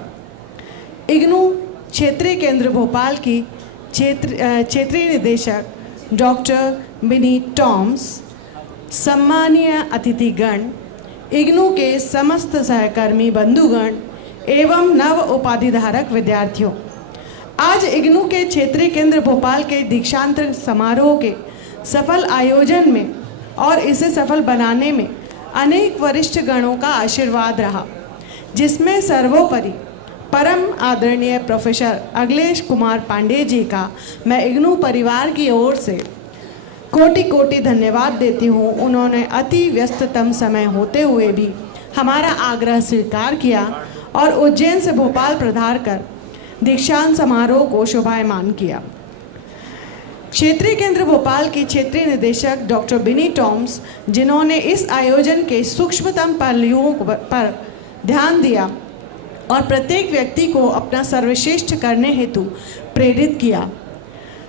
इग्नू क्षेत्रीय केंद्र भोपाल की क्षेत्रीय निदेशक डॉक्टर मिनी टॉम्स, सम्मानीय अतिथिगण, इग्नू के समस्त सहकर्मी बंधुगण एवं नव उपाधिधारक विद्यार्थियों, आज इग्नू के क्षेत्रीय केंद्र भोपाल के दीक्षांत समारोह के सफल आयोजन में और इसे सफल बनाने में अनेक वरिष्ठ गणों का आशीर्वाद रहा, जिसमें सर्वोपरि परम आदरणीय प्रोफेसर अखिलेश कुमार पांडेय जी का मैं इग्नू परिवार की ओर से कोटि कोटि धन्यवाद देती हूँ। उन्होंने अति व्यस्ततम समय होते हुए भी हमारा आग्रह स्वीकार किया और उज्जैन से भोपाल पधार कर दीक्षांत समारोह को शोभायमान किया। क्षेत्रीय केंद्र भोपाल की क्षेत्रीय निदेशक डॉक्टर बिनी टॉम्स, जिन्होंने इस आयोजन के सूक्ष्मतम पहलुओं पर ध्यान दिया और प्रत्येक व्यक्ति को अपना सर्वश्रेष्ठ करने हेतु प्रेरित किया,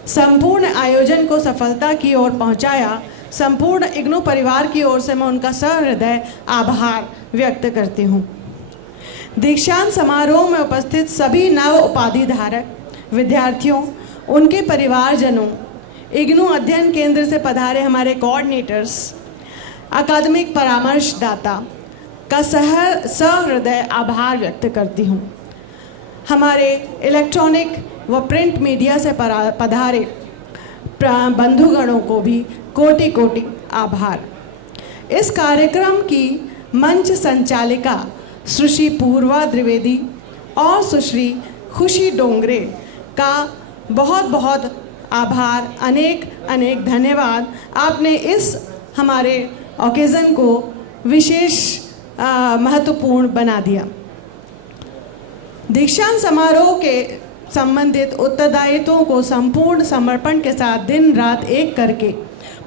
संपूर्ण आयोजन को सफलता की ओर पहुंचाया। संपूर्ण इग्नू परिवार की ओर से मैं उनका सहृदय आभार व्यक्त करती हूं। दीक्षांत समारोह में उपस्थित सभी नव उपाधि धारक विद्यार्थियों, उनके परिवारजनों, इग्नू अध्ययन केंद्र से पधारे हमारे कोऑर्डिनेटर्स, अकादमिक परामर्शदाता का सहृदय आभार व्यक्त करती हूँ। हमारे इलेक्ट्रॉनिक व प्रिंट मीडिया से पधारे बंधुगणों को भी कोटि कोटि आभार। इस कार्यक्रम की मंच संचालिका सुश्री पूर्वा द्विवेदी और सुश्री खुशी डोंगरे का बहुत बहुत आभार, अनेक अनेक धन्यवाद। आपने इस हमारे ओकेज़न को विशेष महत्वपूर्ण बना दिया। दीक्षांत समारोह के संबंधित उत्तरदायित्वों को संपूर्ण समर्पण के साथ दिन रात एक करके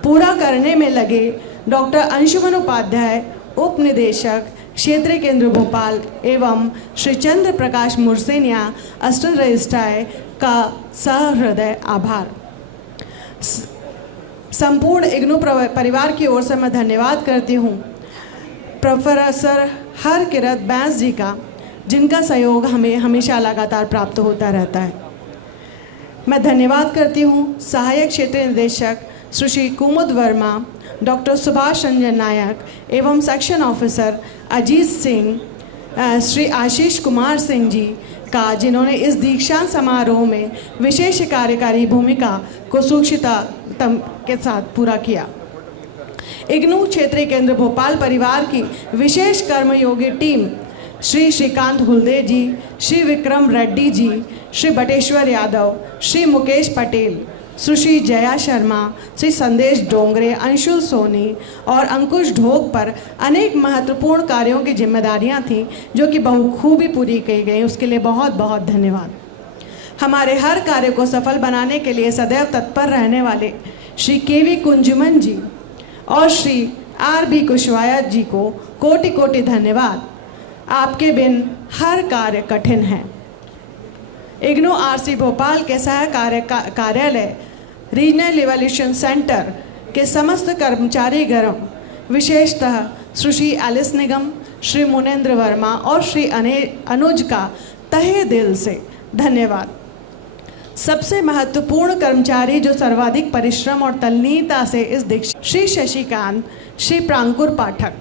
पूरा करने में लगे डॉक्टर अंशुमन उपाध्याय, उप निदेशक क्षेत्रीय केंद्र भोपाल एवं श्री चंद्र प्रकाश मुर्सेनिया, असिस्टेंट रजिस्ट्रार का सहृदय आभार। संपूर्ण इग्नू परिवार की ओर से मैं धन्यवाद करती हूँ प्रोफेसर हरकिरत बैंस जी का, जिनका सहयोग हमें हमेशा लगातार प्राप्त होता रहता है। मैं धन्यवाद करती हूँ सहायक क्षेत्रीय निदेशक सुश्री कुमुद वर्मा, डॉक्टर सुभाष रंजन नायक एवं सेक्शन ऑफिसर अजीत सिंह, श्री आशीष कुमार सिंह जी का, जिन्होंने इस दीक्षांत समारोह में विशेष कार्यकारी भूमिका को सूक्ष्मता के साथ पूरा किया। इग्नू क्षेत्रीय केंद्र भोपाल परिवार की विशेष कर्मयोगी टीम श्री श्रीकांत हुलदे जी, श्री विक्रम रेड्डी जी, श्री बटेश्वर यादव, श्री मुकेश पटेल, सुश्री जया शर्मा, श्री संदेश डोंगरे, अंशुल सोनी और अंकुश ढोक पर अनेक महत्वपूर्ण कार्यों की जिम्मेदारियां थीं जो कि बखूबी पूरी की गई। उसके लिए बहुत बहुत धन्यवाद। हमारे हर कार्य को सफल बनाने के लिए सदैव तत्पर रहने वाले श्री केवी कुंजुमन जी और श्री आर.बी. कुशवाहा जी को कोटि कोटि धन्यवाद। आपके बिन हर कार्य कठिन है। इग्नू आरसी भोपाल के सह कार्यालय रीजनल इवोल्यूशन सेंटर के समस्त कर्मचारीगण, विशेषतः सुश्री एलिस निगम, श्री मुनेन्द्र वर्मा और श्री अनुज का तहे दिल से धन्यवाद। सबसे महत्वपूर्ण कर्मचारी जो सर्वाधिक परिश्रम और तल्लीनता से इस दीक्षा, श्री शशिकांत, श्री प्रांकुर पाठक,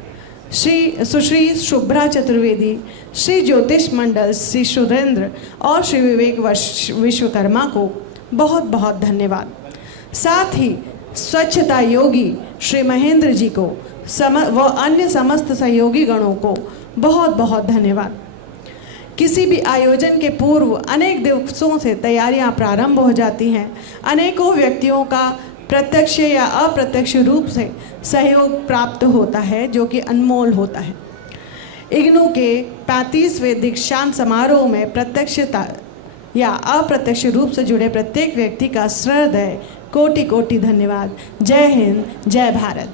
सुश्री शुभ्रा चतुर्वेदी, श्री ज्योतिष मंडल, श्री सुरेंद्र और श्री विवेक विश्वकर्मा को बहुत बहुत धन्यवाद। साथ ही स्वच्छता योगी श्री महेंद्र जी को व अन्य समस्त सहयोगी गणों को बहुत बहुत धन्यवाद। किसी भी आयोजन के पूर्व अनेक दिवसों से तैयारियां प्रारंभ हो जाती हैं। अनेकों व्यक्तियों का प्रत्यक्ष या अप्रत्यक्ष रूप से सहयोग प्राप्त होता है, जो कि अनमोल होता है। इग्नू के 35वें दीक्षांत समारोह में प्रत्यक्षता या अप्रत्यक्ष रूप से जुड़े प्रत्येक व्यक्ति का सहृदय कोटि कोटि धन्यवाद। जय हिंद, जय भारत।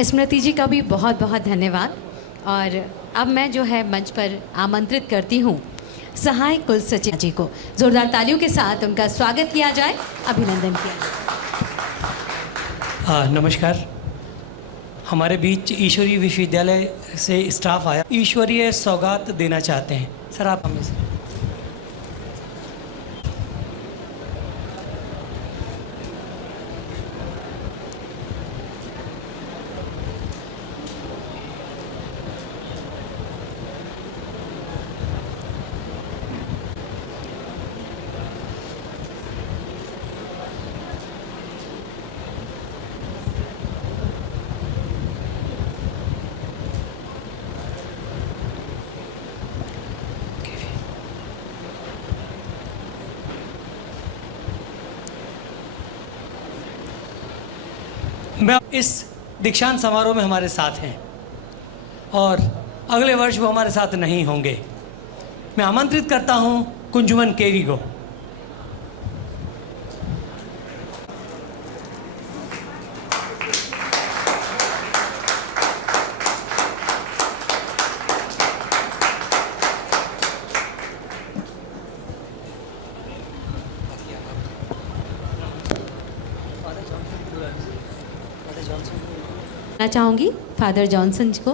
स्मृति जी का भी बहुत बहुत धन्यवाद। और अब मैं जो है मंच पर आमंत्रित करती हूँ सहायक कुल सचिव जी को। जोरदार तालियों के साथ उनका स्वागत किया जाए, अभिनंदन किया जाए। नमस्कार। हमारे बीच ईश्वरीय विश्वविद्यालय से स्टाफ आया, ईश्वरीय सौगात देना चाहते हैं। सर आप हमें से मैं इस दीक्षांत समारोह में हमारे साथ हैं और अगले वर्ष वो हमारे साथ नहीं होंगे। मैं आमंत्रित करता हूं कुंजुमन केवी को। मैं चाहूँगी फादर जॉनसन जी को।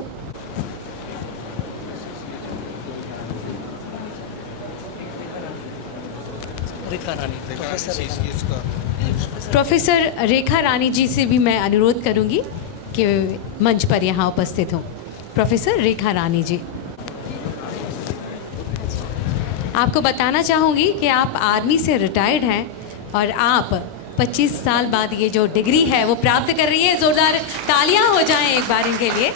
प्रोफेसर रेखा रानी जी से भी मैं अनुरोध करूंगी कि मंच पर यहाँ उपस्थित हों। प्रोफेसर रेखा रानी जी, आपको बताना चाहूँगी कि आप आर्मी से रिटायर्ड हैं और आप 25 साल बाद ये जो डिग्री है वो प्राप्त कर रही है। ज़ोरदार तालियां हो जाएं एक बार इनके लिए।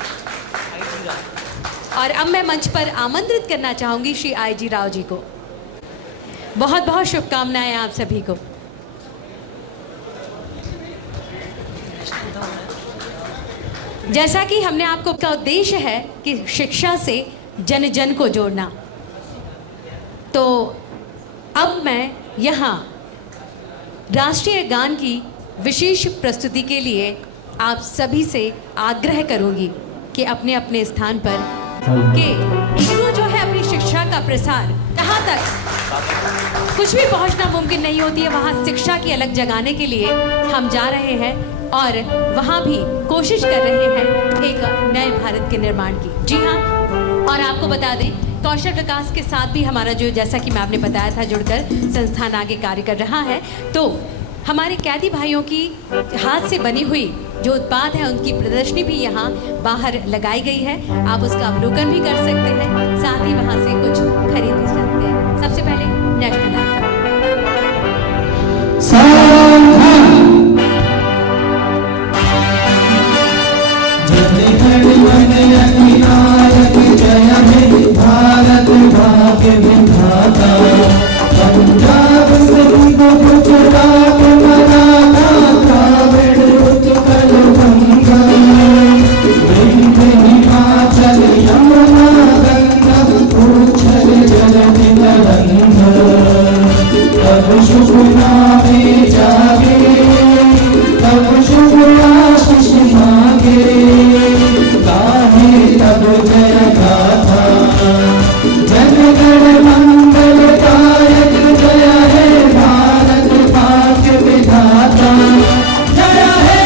और अब मैं मंच पर आमंत्रित करना चाहूँगी श्री IG राव जी को। बहुत बहुत शुभकामनाएं आप सभी को। जैसा कि हमने आपको का उद्देश्य है कि शिक्षा से जन जन को जोड़ना, तो अब मैं यहाँ राष्ट्रीय गान की विशेष प्रस्तुति के लिए आप सभी से आग्रह करूंगी कि अपने अपने स्थान पर कि इग्नू जो है अपनी शिक्षा का प्रसार जहाँ तक कुछ भी पहुँचना मुमकिन नहीं होती है, वहाँ शिक्षा की अलग जगाने के लिए हम जा रहे हैं और वहाँ भी कोशिश कर रहे हैं एक नए भारत के निर्माण की। जी हाँ, और आपको बता दें कौशल विकास के साथ भी हमारा जो, जैसा कि मैं आपने बताया था, जुड़कर संस्थान आगे कार्य कर रहा है। तो हमारे कैदी भाइयों की हाथ से बनी हुई जो उत्पाद है उनकी प्रदर्शनी भी यहाँ बाहर लगाई गई है। आप उसका अवलोकन भी कर सकते हैं, साथ ही वहाँ से कुछ खरीद भी सकते हैं। सबसे पहले नेशनल एंथम। भारत भाग्य विधाता, पंजाब से गुजरात मराठा द्राविड़ उत्कल गंगा, विंध्य हिमाचल यमुना गंगा उच्छल जलधि तरंगा, तब शुभ नामे जागे, तब शुभ आशीष मांगे, गाहे तब जय गाथा, जनगण मंगलदायक, जय है भारत भाग्य विधाता, जय है,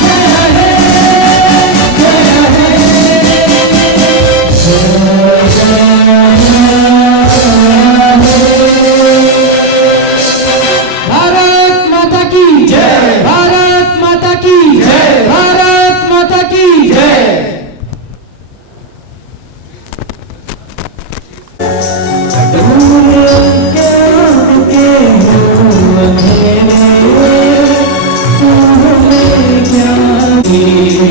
जय है, जय है। भारत माता की जय, भारत माता की जय, भारत माता की जय।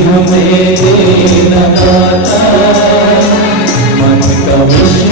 हमें देना दाता, मन का विश्वास